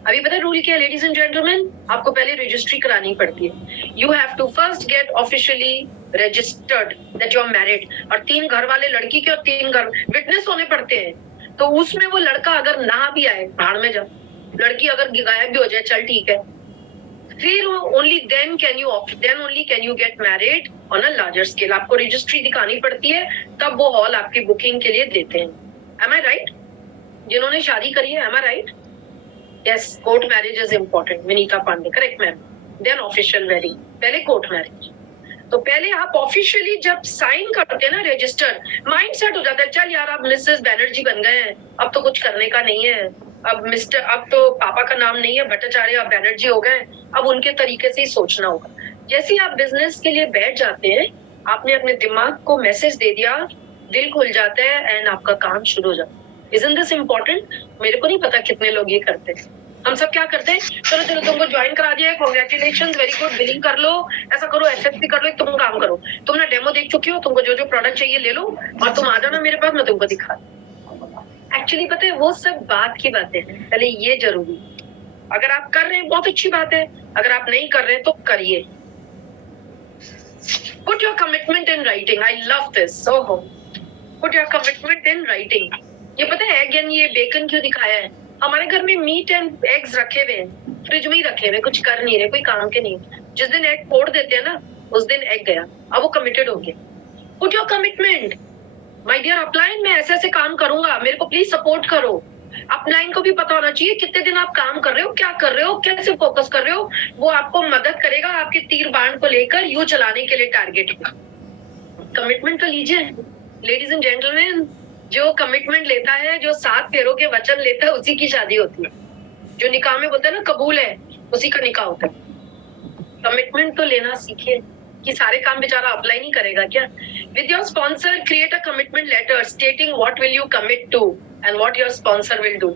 अभी पता है रूल क्या है लेडीज एंड जेंटलमैन? आपको पहले रजिस्ट्री करानी पड़ती है। You have to first get officially registered that you are married, और 3 घर वाले लड़की के और 3 घर विटनेस होने पड़ते हैं। तो उसमें वो लड़का अगर ना भी आए, भाड़ में जा, लड़की अगर गायब भी हो जाए, चल ठीक है, फिर only then can you get married on a larger scale. आपको रजिस्ट्री दिखानी पड़ती है, तब वो हॉल आपकी बुकिंग के लिए देते हैं। Am I right? जिन्होंने शादी करी है, am I right? Yes, court marriage is important. Vinita Pandey, correct ma'am. Then official wedding, पहले कोर्ट मैरिज। तो पहले आप ऑफिशियली जब साइन करते हैं ना रजिस्टर, माइंड सेट हो जाता है, चल यार अब मिसेस बैनर्जी बन गए हैं, अब तो कुछ करने का नहीं है, अब तो पापा का नाम नहीं है भट्टाचार्य, अब बैनर्जी हो गए, अब उनके तरीके से ही सोचना होगा। जैसे आप बिजनेस के लिए बैठ जाते हैं, आपने अपने दिमाग को मैसेज दे दिया, दिल खुल जाता है एंड आपका काम शुरू हो जाता है। Isn't this important? मेरे को नहीं पता कितने लोग ये करते हैं। हम सब क्या करते हैं, चलो तुमको ज्वाइन करा दिया, कांग्रेचुलेशंस, वेरी गुड, बिलिंग कर लो, ऐसा करो, एसएफपी कर लो, तुम काम करो, तुमने डेमो देख चुकी हो, तुमको जो प्रोडक्ट चाहिए ले लो और तुम आ जाना मेरे पास, मैं तुमको दिखा दूं। एक्चुअली पता है वो सब बात की बातें हैं, पहले ये जरूरी। अगर आप कर रहे हैं बहुत अच्छी बात है, अगर आप नहीं कर रहे हैं तो करिए। Put your commitment in writing. I love this. So put your commitment in writing. ये पता है एग एंड ये बेकन क्यों दिखाया है? हमारे घर में मीट एंड एग्स रखे हुए हैं, फ्रिज में ही रखे हुए, कुछ कर नहीं रहे, कोई काम के नहीं। जिस दिन एग फोड़ देते हैं ना, उस दिन एग गया, अब वो कमिटेड हो गया। Put your commitment, my dear upline, मैं ऐसे ऐसे काम करूंगा, मेरे को प्लीज सपोर्ट करो। अपलाइन को भी पता होना चाहिए कितने दिन आप काम कर रहे हो, क्या कर रहे हो, कैसे फोकस कर रहे हो, वो आपको मदद करेगा आपके तीर बाण को लेकर यू चलाने के लिए टारगेट। कमिटमेंट तो लीजिए लेडीज एंड जेंटलमैन। जो कमिटमेंट लेता है, जो 7 फेरों के वचन लेता है, उसी की शादी होती है। जो निकाह में बोलता है ना कबूल है, उसी का निकाह होता है। कमिटमेंट तो लेना सीखिए। कि सारे काम बेचारा अप्लाई नहीं करेगा क्या? With your sponsor create a commitment letter stating what will you commit to and what your sponsor will do.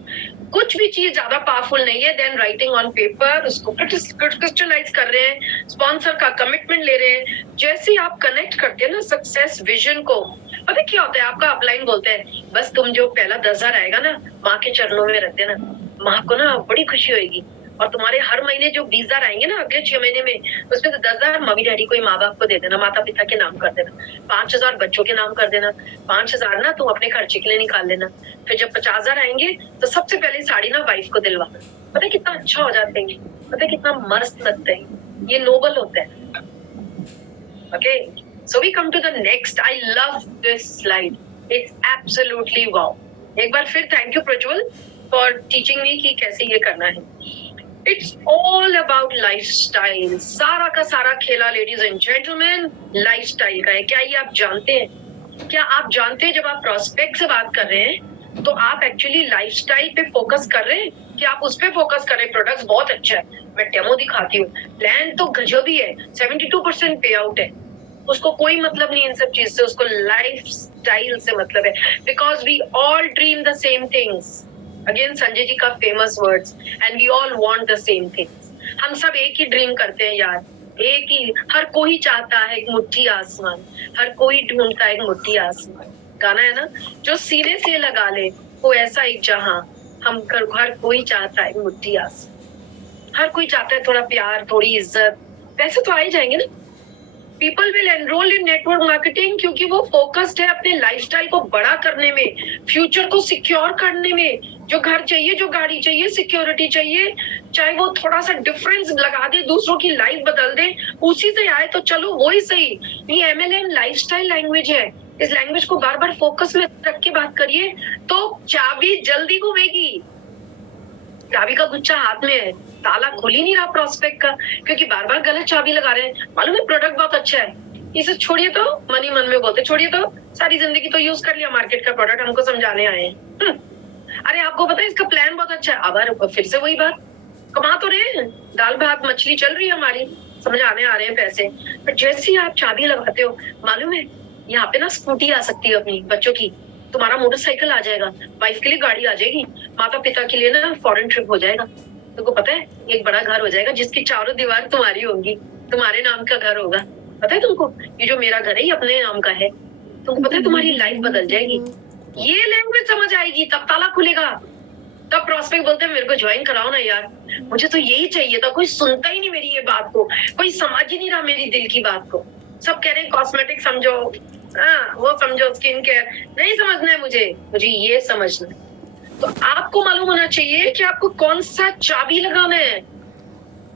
कुछ भी चीज ज्यादा पावरफुल नहीं है देन राइटिंग ऑन पेपर. उसको क्रिस्टलाइज कर रहे हैं, स्पॉन्सर का कमिटमेंट ले रहे हैं. जैसे ही आप कनेक्ट करते हैं ना सक्सेस विजन को, पता क्या होता है, आपका अपलाइन बोलते हैं बस तुम जो पहला 10,000 आएगा ना माँ के चरणों में रख देना, माँ को ना बड़ी खुशी होगी. और तुम्हारे हर महीने जो 20,000 आएंगे ना अगले 6 महीने में, उसमें से 10,000 मम्मी डैडी को, माँ बाप को दे देना, माता पिता के नाम कर देना. 5,000 बच्चों के नाम कर देना. 5,000 ना तुम अपने खर्चे के लिए निकाल लेना. फिर जब 50,000 आएंगे तो सबसे पहले साड़ी ना वाइफ को दिलवाना. पता है कितना अच्छा हो जाते हैं, पता है कितना मस्त लगता है, ये नोबल होता है. Okay, so we come to the next. I love this slide. It's absolutely wow. एक बार फिर thank you Prajwal for teaching me कि कैसे ये करना है. It's all about lifestyle. सारा का सारा खेला ladies and gentlemen lifestyle का है. क्या ये आप जानते हैं? क्या आप जानते हैं जब आप prospect से बात कर रहे हैं तो आप एक्चुअली लाइफस्टाइल पे फोकस कर रहे हैं कि आप उस पे फोकस कर रहे हैं? प्रोडक्ट्स बहुत अच्छा है, मैं डेमो दिखाती हूँ. प्लान तो गजब ही है, 72% पे आउट है. उसको कोई मतलब नहीं इन सब चीज से, उसको लाइफ स्टाइल से मतलब है. Because we all dream the same things. Again Sanjay ji का famous words, and we all want the same things. हम सब एक ही ड्रीम करते हैं यार, एक ही. हर कोई चाहता है एक मुट्ठी आसमान, हर कोई ढूंढता है एक मुट्ठी आसमान. गाना है ना, जो सीने से लगा ले वो ऐसा एक जहां, हम हर कोई चाहता है एक मुट्ठी आसमान. हर कोई चाहता है थोड़ा प्यार, थोड़ी इज्जत. पैसे तो आ ही जाएंगे ना. People will enrol in network marketing क्योंकि वो फोकस्ड है अपने लाइफस्टाइल को बड़ा करने में, फ्यूचर को सिक्योर करने में. जो घर चाहिए, जो गाड़ी चाहिए, सिक्योरिटी चाहिए, चाहे वो थोड़ा सा डिफरेंस लगा दे, दूसरों की लाइफ बदल दे, उसी से आए तो चलो वो ही सही. ये MLM लाइफस्टाइल लैंग्वेज है. इस लैंग्वेज को बार बार फोकस में रख के बात करिए तो चाबी जल्दी घूमेगी. चाबी का गुच्छा हाथ में है, ताला खुल ही नहीं रहा प्रोस्पेक्ट का क्योंकि बार बार गलत चाबी लगा रहे हैं. मालूम है प्रोडक्ट बहुत अच्छा है, इसे छोड़िए तो, मन ही मन में बोलते छोड़िए तो, सारी जिंदगी तो यूज कर लिया मार्केट का प्रोडक्ट, हमको समझाने आए हैं. अरे आपको पता है इसका प्लान बहुत अच्छा है. अब फिर से वही बात, कमा तो रहे हैं, दाल भात मछली चल रही है हमारी, समझाने आ रहे हैं पैसे. पर जैसे ही आप चाबी लगाते हो, मालूम है यहाँ पे ना स्कूटी आ सकती है अपनी बच्चों की, तुम्हारा मोटरसाइकिल आ जाएगा, वाइफ के लिए गाड़ी आ जाएगी, माता पिता के लिए ना फॉरेन ट्रिप हो जाएगा. तुमको पता है एक बड़ा घर हो जाएगा जिसकी चारों दीवार तुम्हारी होंगी, तुम्हारे नाम का घर होगा. पता है तुमको, ये जो मेरा घर है ये अपने नाम का है. तुमको पता है तुम्हारी लाइफ बदल जाएगी. ये लैंग्वेज समझ आएगी तब ताला खुलेगा. तब प्रोस्पेक्ट बोलते हैं मेरे को ज्वाइन कराओ ना यार, मुझे तो यही चाहिए था. कोई सुनता ही नहीं मेरी ये बात को, कोई समझ ही नहीं रहा मेरी दिल की बात को. सब कह रहे हैं कॉस्मेटिक समझो, वो समझो, स्किन केयर. नहीं समझना है मुझे ये समझना है. तो आपको मालूम होना चाहिए कि आपको कौन सा चाबी लगाना है.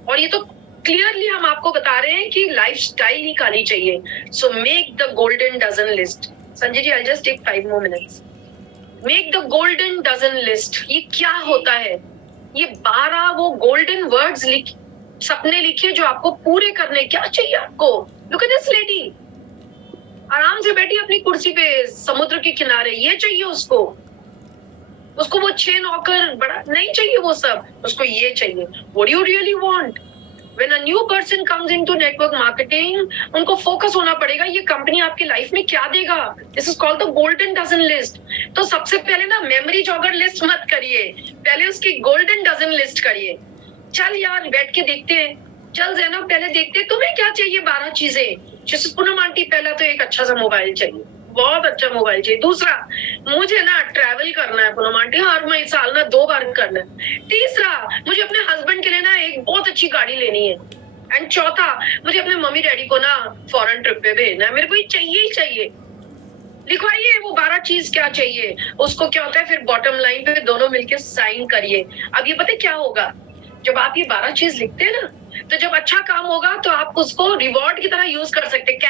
और ये तो क्लियरली हम आपको बता रहे हैं कि लाइफस्टाइल निकालनी चाहिए. So make the golden dozen list. Sanjay ji, I just take 5 more minutes. Make the golden dozen list. ये क्या होता है? ये 12 वो गोल्डन वर्ड्स सपने लिखिए जो आपको पूरे करने. क्या चाहिए आपको? लुक एट दिस लेडी, आराम से बैठी अपनी कुर्सी पे समुद्र के किनारे. ये चाहिए उसको वो 6 नौकर बड़ा नहीं चाहिए वो सब, उसको ये चाहिए. What you really want? When a new person comes into network marketing, उनको फोकस होना पड़ेगा ये कंपनी आपकी लाइफ में क्या देगा. This is called the golden dozen list. तो सबसे पहले ना मेमोरी जॉगर लिस्ट मत करिए, पहले उसकी गोल्डन डजन लिस्ट करिए. चल यार बैठ के देखते हैं, चल जैनब पहले देखते हैं तुम्हें क्या चाहिए. 12 चीजें. जैसे पूनम आंटी, पहला तो एक अच्छा सा मोबाइल चाहिए, बहुत अच्छा मोबाइल चाहिए. दूसरा, मुझे ना ट्रैवल करना है पूनम आंटी, हर साल ना 2 बार करना है. तीसरा, मुझे अपने हस्बैंड के लिए ना एक बहुत अच्छी गाड़ी लेनी है. एंड चौथा, मुझे अपने मम्मी डैडी को ना फॉरेन ट्रिप पे भेजना है. मेरे को ये चाहिए ही चाहिए. लिखवाइए वो 12 चीज क्या चाहिए. उसको क्या होता है फिर बॉटम लाइन पे दोनों मिलके साइन करिए. अब ये पता है क्या होगा, जब आप ये 12 चीज लिखते हैं ना, तो जब अच्छा काम होगा तो आप उसको रिवॉर्ड की तरह यूज कर सकते हैं.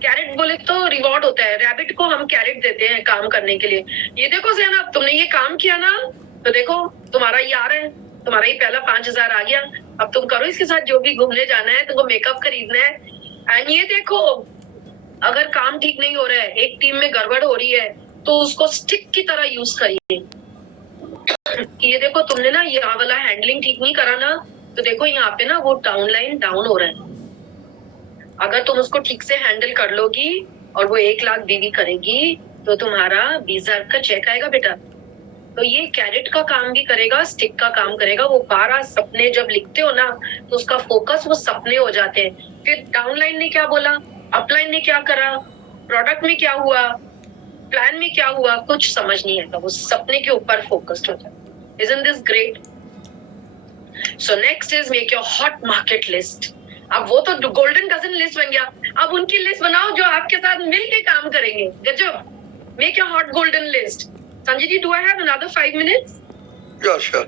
कैरेट बोले तो रिवॉर्ड होता है, रैबिट को हम कैरेट देते हैं काम करने के लिए. ये देखो ज़ैनब, तुमने ये काम किया ना, तो देखो तुम्हारा ये आ रहा है, तुम्हारा ये पहला 5,000 आ गया. अब तुम करो इसके साथ जो भी घूमने जाना है, तुमको मेकअप खरीदना है. एंड ये देखो, अगर काम ठीक नहीं हो रहा है, एक टीम में गड़बड़ हो रही है, तो उसको स्टिक की तरह यूज करिए. ये देखो तुमने ना ये वाला हैंडलिंग ठीक नहीं करा ना, तो देखो यहाँ पे ना वो डाउन लाइन डाउन हो रहा है. अगर तुम उसको ठीक से हैंडल कर लोगी और वो 1 लाख बीवी करेगी तो तुम्हारा 20,000 का चेक आएगा बेटा। तो ये कैरेट का काम भी करेगा, स्टिक का काम करेगा। वो 12 सपने जब लिखते हो ना तो उसका फोकस वो सपने हो जाते हैं। फिर डाउनलाइन ने क्या बोला, अपलाइन ने क्या करा, प्रोडक्ट में क्या हुआ, प्लान में क्या हुआ, कुछ समझ नहीं आता। वो सपने के ऊपर फोकस्ड होता है। Isn't this great? So next is make your hot market list. अब वो तो गोल्डन डजन लिस्ट बन गया, अब उनकी लिस्ट बनाओ जो आपके साथ मिलके काम करेंगे। गजब। Make your hot golden list. Sanjay ji, do I have another 5 minutes? Sure.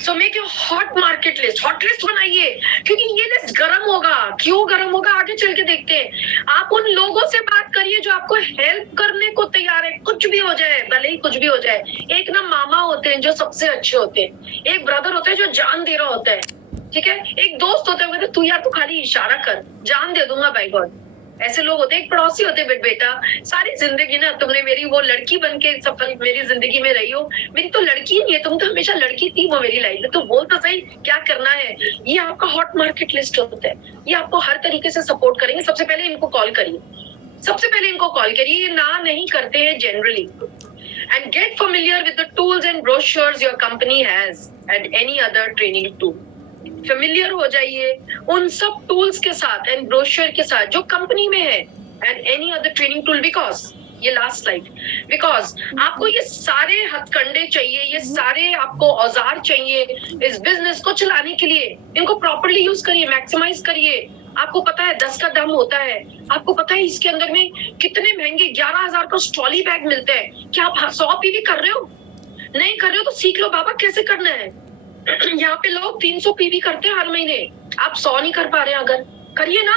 So make your hot market list. Hot list बनाइए, क्योंकि ये लिस्ट गर्म होगा। क्यों गर्म होगा, आगे चल के देखते हैं। आप उन लोगों से बात करिए जो आपको हेल्प करने को तैयार है, कुछ भी हो जाए, भले ही कुछ भी हो जाए। एक ना मामा होते हैं जो सबसे अच्छे होते हैं, एक ब्रदर होते हैं जो जान दे रहा होता है, ठीक है, एक दोस्त होता है वो कहते तू यार तू खाली इशारा कर, जान दे दूंगा बाय गॉड। ऐसे लोग होते हैं। एक पड़ोसी होते हैं, बेटा सारी जिंदगी ना तुमने मेरी वो लड़की बन के सफल मेरी जिंदगी में रही हो, मेरी तो लड़की नहीं है, तुम तो हमेशा लड़की थी वो मेरी लाइफ में, तो बोल तो सही क्या करना है। ये आपका हॉट मार्केट लिस्ट होता है। ये आपको हर तरीके से सपोर्ट करेंगे। सबसे पहले इनको कॉल करिए, सबसे पहले इनको कॉल करिए। ये ना नहीं करते हैं generally. And get familiar with the tools and brochures your company has and any other training tool. Familiar हो जाइए उन सब टूल्स के साथ एंड ब्रोशर के साथ जो कंपनी में है and any other training tool. Because ये लास्ट स्लाइड, बिकॉज आपको ये सारे हथकंडे चाहिए, ये सारे आपको औजार चाहिए इस बिजनेस को चलाने के लिए। इनको प्रॉपर्ली यूज करिए, मैक्सिमाइज करिए। आपको पता है 10 का दाम होता है, आपको पता है इसके अंदर में कितने महंगे 11,000 का ट्रॉली बैग मिलता है। क्या आप 100 पीवी कर रहे हो? नहीं कर रहे हो तो सीख लो बाबा कैसे करना है। यहाँ पे लोग 300 पीवी करते हैं हर महीने, आप 100 नहीं कर पा रहे हैं, अगर करिए ना।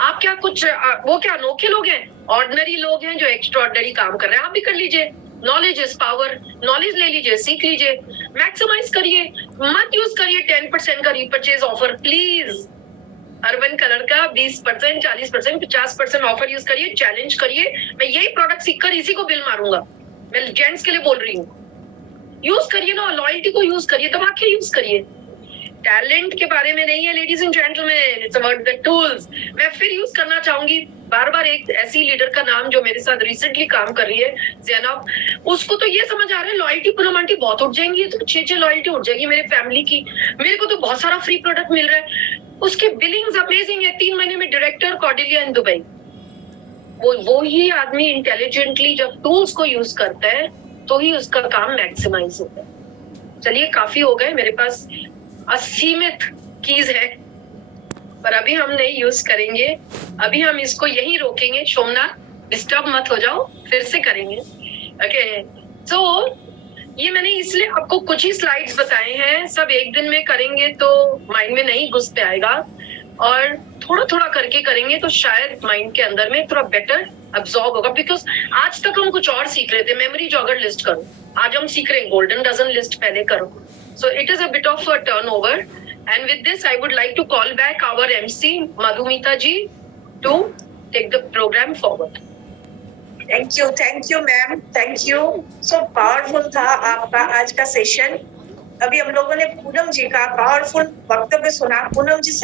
आप क्या कुछ वो क्या अनोखे लोग हैं? ऑर्डिनरी लोग हैं जो एक्स्ट्राऑर्डिनरी काम कर रहे हैं। आप भी कर लीजिए। Knowledge is power. नॉलेज ले लीजिए, सीख लीजिए, मैक्सिमाइज करिए। मत यूज करिए 10% का repurchase offer please. Urban colour का 20%, 40%, 50% ऑफर यूज करिए, चैलेंज करिए। मैं यही प्रोडक्ट सीखकर इसी को बिल मारूंगा। मैं जेंट्स के लिए बोल रही हूँ, यूज करिए ना, लॉयल्टी को यूज करिए, दबा के यूज करिए। टैलेंट के बारे में नहीं है ladies and gentleman, it's about the tools. मैं फिर यूज करना चाहूंगी बार बार एक ऐसी लीडर का नाम जो मेरे साथ रिसेंटली काम कर रही है, ज़ैनब। उसको तो ये समझ आ रहा है लॉयल्टी पूनम आंटी बहुत उठ जाएंगी, तो 6 लॉयल्टी उठ जाएगी मेरे फैमिली की। मेरे को तो बहुत सारा फ्री प्रोडक्ट मिल रहा है। उसके बिलिंग्स अमेजिंग है। 3 महीने में डायरेक्टर कॉर्डेलिया इन दुबई। वो ही आदमी इंटेलिजेंटली जब टूल्स को यूज करता है तो ही उसका काम मैक्सिमाइज होता है। चलिए काफी हो गए, मेरे पास असीमित कीज है, पर अभी हम नहीं यूज करेंगे। अभी हम इसको यहीं रोकेंगे। सोमनाथ डिस्टर्ब मत हो जाओ, फिर से करेंगे। ओके, तो ये मैंने इसलिए आपको कुछ ही स्लाइड्स बताए हैं। सब एक दिन में करेंगे तो माइंड में नहीं घुस पाएगा, और थोड़ा थोड़ा करके करेंगे तो शायद माइंड के अंदर में थोड़ा बेटर अब्सॉर्ब होगा। बिकॉज आज तक हम कुछ और सीख रहे थे, मेमोरी जॉगर लिस्ट करो, आज हम सीख रहे हैं गोल्डन डजन लिस्ट पहले करो। So it is a bit of a turnover, and with this I would like to call back our MC Madhumita ji to take the programme forward. Thank you ma'am, thank you. So powerful था आपका आज का session. अभी हम लोगों ने पूनम जी का powerful वक्तव्य सुना। पूनम जी से